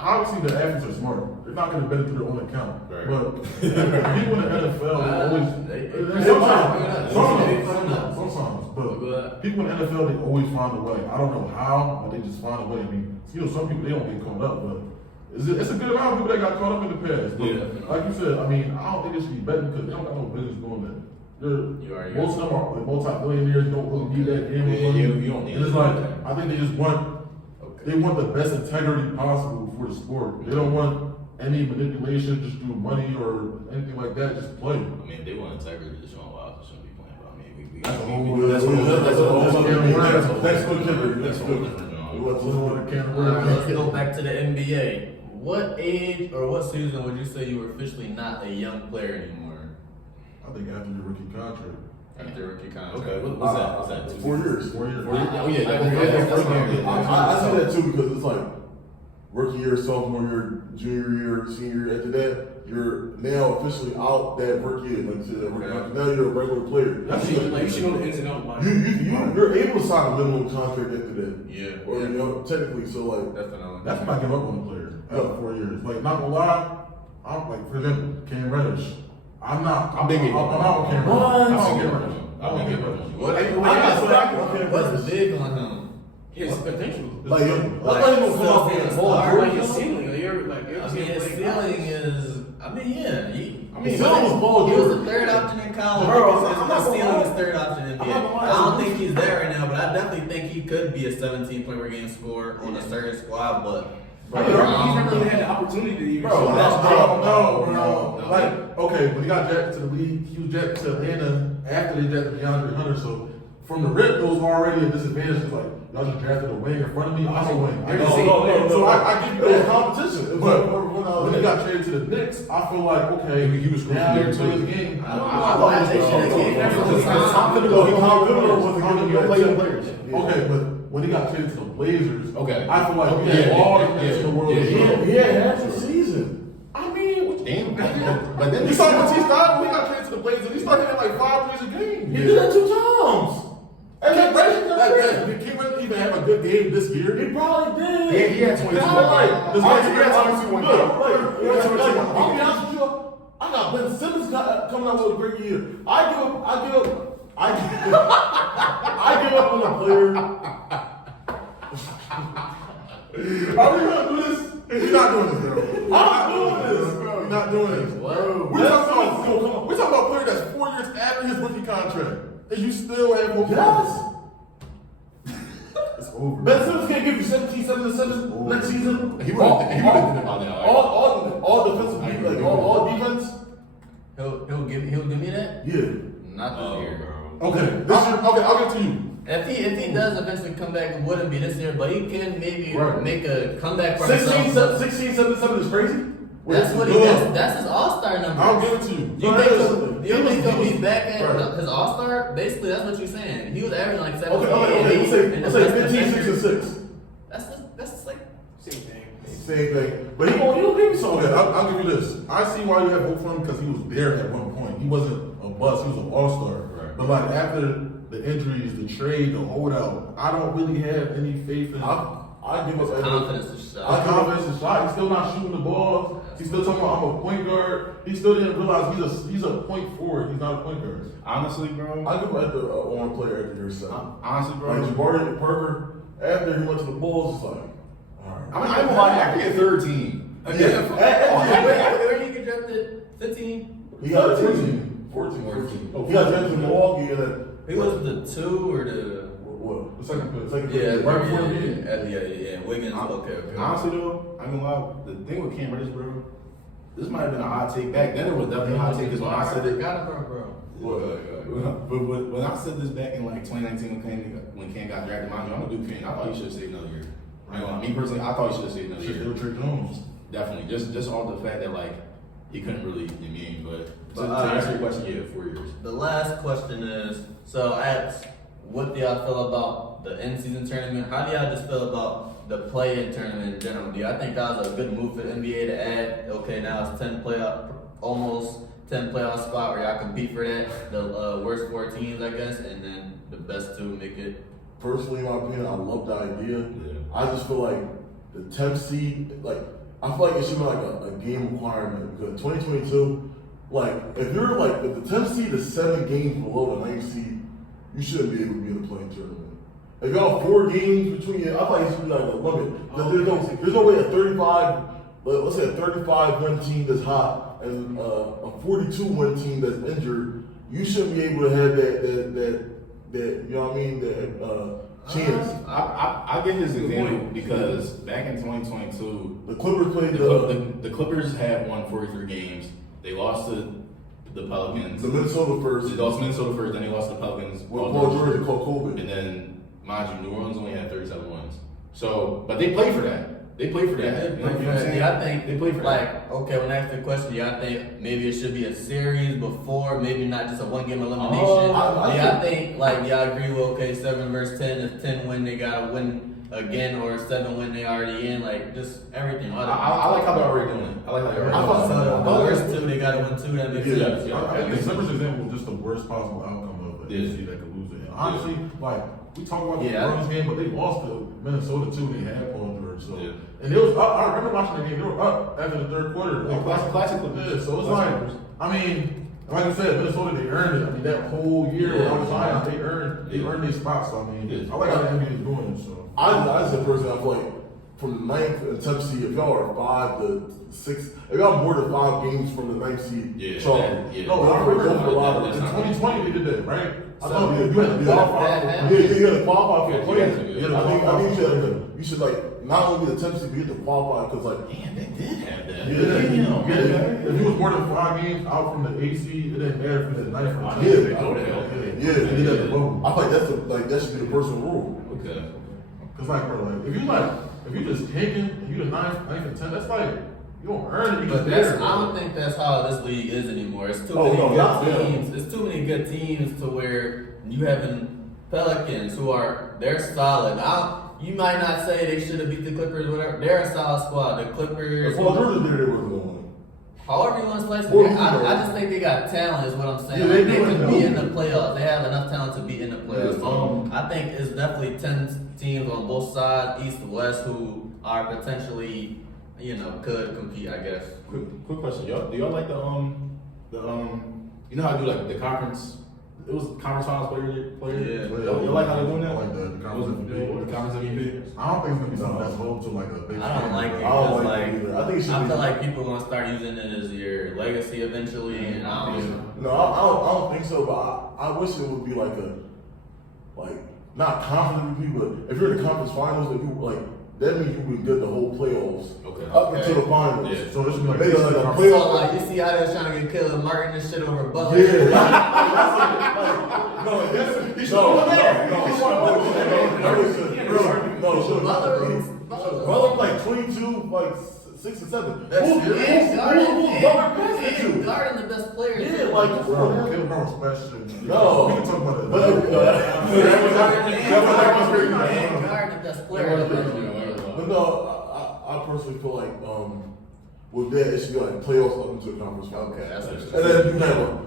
Obviously, the athletes are smart. They're not going to bet it through their own account. Right. But people in the NFL always. Sometimes. But people in the NFL, they always find a way. I don't know how, but they just find a way. I mean, some people, they don't get caught up, but it's a good amount of people that got caught up in the past. But like you said, I mean, I don't think they should be betting because they don't got no business doing that. Most of them are multi-millionaires, don't really need that gambling money. You don't need and it's it. like, I think they just want. They want the best integrity possible for the sport. They don't want any manipulation just through money or anything like that. Just play. I mean, they want integrity. Deshaun Watson shouldn't be playing. But I mean, we That's a we- whole we- that's a whole That's good. That's good. Let's go back to the NBA. What age or what season would you say you were officially not a young player anymore? I think after the rookie contract. After rookie contract. Okay, what's that? What's that? 4 years. 4 years. Oh yeah, I say that too because it's like rookie year, sophomore year, junior year, senior year. After that, you're now officially out that rookie year. Like you said, now you're a regular player. You should know the ins and outs about it. You're able to sign a minimum contract after that. Yeah. Or you know, technically, so like Definitely. That's when I give up on the player. After 4 years. Like, not gonna lie, I'm like, for example, Cam Reddish. I'm out on Cam Reddish. I don't get Reddish. What's big on him? His potential. like I thought he was coming off being ball. Like his ceiling. His ceiling is. I mean, yeah. His ceiling was ball. He was the third option in college. Bro, His ceiling is third option in I'm not gonna NBA. lie. I don't think he's there right now, but I definitely think he could be a 17-point per game scorer on a certain squad. But He's never really had the opportunity to even show that. No. Like, okay, when he got drafted to the league, he was drafted to Atlanta after they drafted DeAndre Hunter. So from the rip, there was already a disadvantage. It's like, y'all just drafted a wing in front of me. I'm a wing. So I give you It was that. competition. But when he got traded to the Knicks, I feel like, okay, he was now he play his game. I don't know why they should have gave him Okay, but when he got traded to the Blazers, Okay. I feel like he had all the chance in the world. He had half the season. I mean, game. But then You saw what he started when he got traded to the Blazers. He started hitting like 5 threes a game. He did that 2 times. And Did King even have a good game this year? he probably did. Yeah, he had 22. He had 22 one game. I'll be honest with you. I got Ben Simmons coming out with a great year. I give up on a player. Are we gonna do this? We're not doing this, bro. I'm doing this, bro. We're not doing this. What? We're talking about a player that's 4 years after his rookie contract, and you still have hope. Yes. It's over. Ben Simmons can't give you 17, 7 next season. He would've did it by now. All defensive, like all defense. He'll give me that? Yeah. Not this year. Okay, this year. Okay, I'll get to you. If he does eventually come back, it wouldn't be this year, but he can maybe Right. make a comeback for 16, himself. 7 is crazy. That's what he Good. that's his all-star number. I'll give it to you. You think he'll be back at Right. his all-star? Basically, that's what you're saying. He was averaging like 7. Okay. Let's say 15, 6, and 6. That's like Same thing. Same thing. But he gonna give me something. Okay, I'll give you this. I see why you have hope for him because he was there at one point. He wasn't a bust. He was an all-star. Right. But like after the injuries, the trade, the holdout, I don't really have any faith in. I give us confidence is My shot. confidence is shot. He's still not shooting the ball. He's still talking about I'm a point guard. He still didn't realize he's a point forward. He's not a point guard. Honestly, bro. I give us the on player after year 7. Honestly, bro. Like Jabari Parker, after he went to the Bulls, it's like, all right. I mean, I'm gonna lie. After your third team, Where he get drafted? 15? He got 14. 14. He got drafted in Milwaukee and then He was the 2 or the what? The second pick. yeah, right before the game. yeah. Wiggins. Okay. honestly though, I'm gonna lie. The thing with Cam Reddish, bro, this might have been a hot take. Back then, it was definitely a hot take because when I said it, got it, bro. but when I said this back in like 2019 when Cam got drafted, mind you, I'm a Duke fan. I thought he should have stayed another year. Right? Me personally, I thought he should have stayed another Should year. do Trey Jones. Definitely, just all the fact that like he couldn't really but to But, answer your question, yeah, 4 years. The last question is, so I asked, what do y'all feel about the in-season tournament? How do y'all just feel about the play-in tournament in general? Do y'all think that was a good move for the NBA to add? Okay, now it's almost 10 playoff spot where y'all compete for that. The worst 4 teams, I guess, and then the best 2 make it. Personally, in my opinion, I love the idea. Yeah. I just feel like the 10th seed, like, I feel like it should be like a game requirement because 2022, like, if the 10th seed is 7 games below the 9th seed, you shouldn't be able to be in the playing tournament. If y'all 4 games between you, I feel like it should be like a limit. There's no way a 35, let's say a 35 win team that's hot and a 42 win team that's injured, you shouldn't be able to have that you know what I mean, that chance. I give this example because back in 2022, The Clippers played the Clippers had won 43 games. They lost to the Pelicans. the Minnesota first. They lost to Minnesota first, then they lost to the Pelicans. Well, Paul George called COVID. And then, mind you, New Orleans only had 37 wins. So, but they played for that. They played for that. You know what I'm saying? Yeah, I think they played for that. okay, when I ask the question, y'all think maybe it should be a series before, maybe not just a 1-game elimination. I think like y'all agree with 7 versus 10. If 10 win, they gotta win again, or 7 win, they already in. Like just everything. I like how they're already doing it. I like how they're already doing it. So the worst 2, they gotta win 2. That makes sense. I think the Clippers example was just the worst possible outcome of it. Yeah. That could lose it. And honestly, like we talk about the Yeah. Orleans game, but they lost to Minnesota too. They had Paul George, so Yeah. and it was. I remember watching the game. They were up after the 3rd quarter. Like, classic Clippers. Yeah, so it's Classic like, Clippers. I mean, like I said, Minnesota they earned it. I mean, that whole year Yeah. when I was lying, they earned their spots. So I mean, Yeah. I like how the NBA is doing it. So I as a person, I feel like from the 9th and 10th seed, if y'all are 5 to 6, if y'all more than 5 games from the 9th seed, Yeah, so yeah. no, I I remember go for a lot of in that's not- 2020 they did that, right? I So, thought yeah, you had to yeah. qualify. Yeah. you gotta qualify for the play. Yeah, I think you should like not only be the 10th seed, but you have to qualify because like Man, they did have that. Yeah. If you was more than 5 games out from the 8th seed, it didn't matter from the 9th or 10th. Yeah. They did that at the bubble. I feel like that should be the personal rule. Okay. Cause like, bro, like if you just tanking and you the 9th and 10th, that's like you don't earn it. You But just that's, there. I don't think that's how this league is anymore. It's too Oh, many no, good not them. teams. It's too many good teams to where you having Pelicans who they're solid. You might not say they should have beat the Clippers or whatever. They're a solid squad. The Clippers. If Paul George was there, they wasn't going to win. However you want to slice it, Well, I just think they got talent, is what I'm saying. Yeah, Like, they they do can have be in talent. the playoffs. They have enough talent to be in the playoffs. Yeah, So I think it's definitely 10 teams on both sides, East and West, who are potentially, could compete, I guess. Quick question, y'all. Do y'all like the you know how I do like the conference? It was conference finals player. Yeah. You like how they doing that? I like the conference MVP. The conference MVP. I don't think it's gonna be something that's hold to like a big. I don't like it. I don't It's like it either. I think it should I be. feel like people are gonna start using it as your legacy eventually, and I don't know. No, I don't think so. But I wish it would be like not conference MVP, but if you're in the conference finals, if you like, that means you would get the whole playoffs Okay. up until the finals. Yeah. So it should be like Make it like a conference. playoff. So like you see how they was trying to get Caleb Martin and shit over Butler. Yeah. Butler like 22, like 6 and 7. That's Who's Butler passing to? guarding the best player. Yeah, like Bro, Caleb Brown was special. No. We can talk about that. But guarding the best player. But no, I personally feel like with that it should be like playoffs up into the conference finals. Okay, that's what And then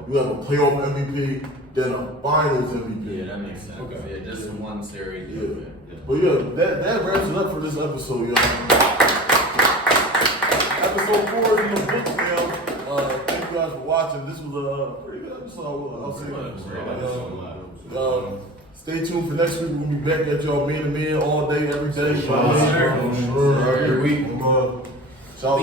you have a playoff MVP, then a finals MVP. Yeah, that makes sense. Okay. Yeah, just one series. Yeah. But yeah, that wraps it up for this episode, y'all. Episode 4 is in the books now. Thank you guys for watching. This was a pretty good episode. I'll say. Stay tuned for next week. We'll be back at y'all man to man all day, every day. Sure. Every week. Shout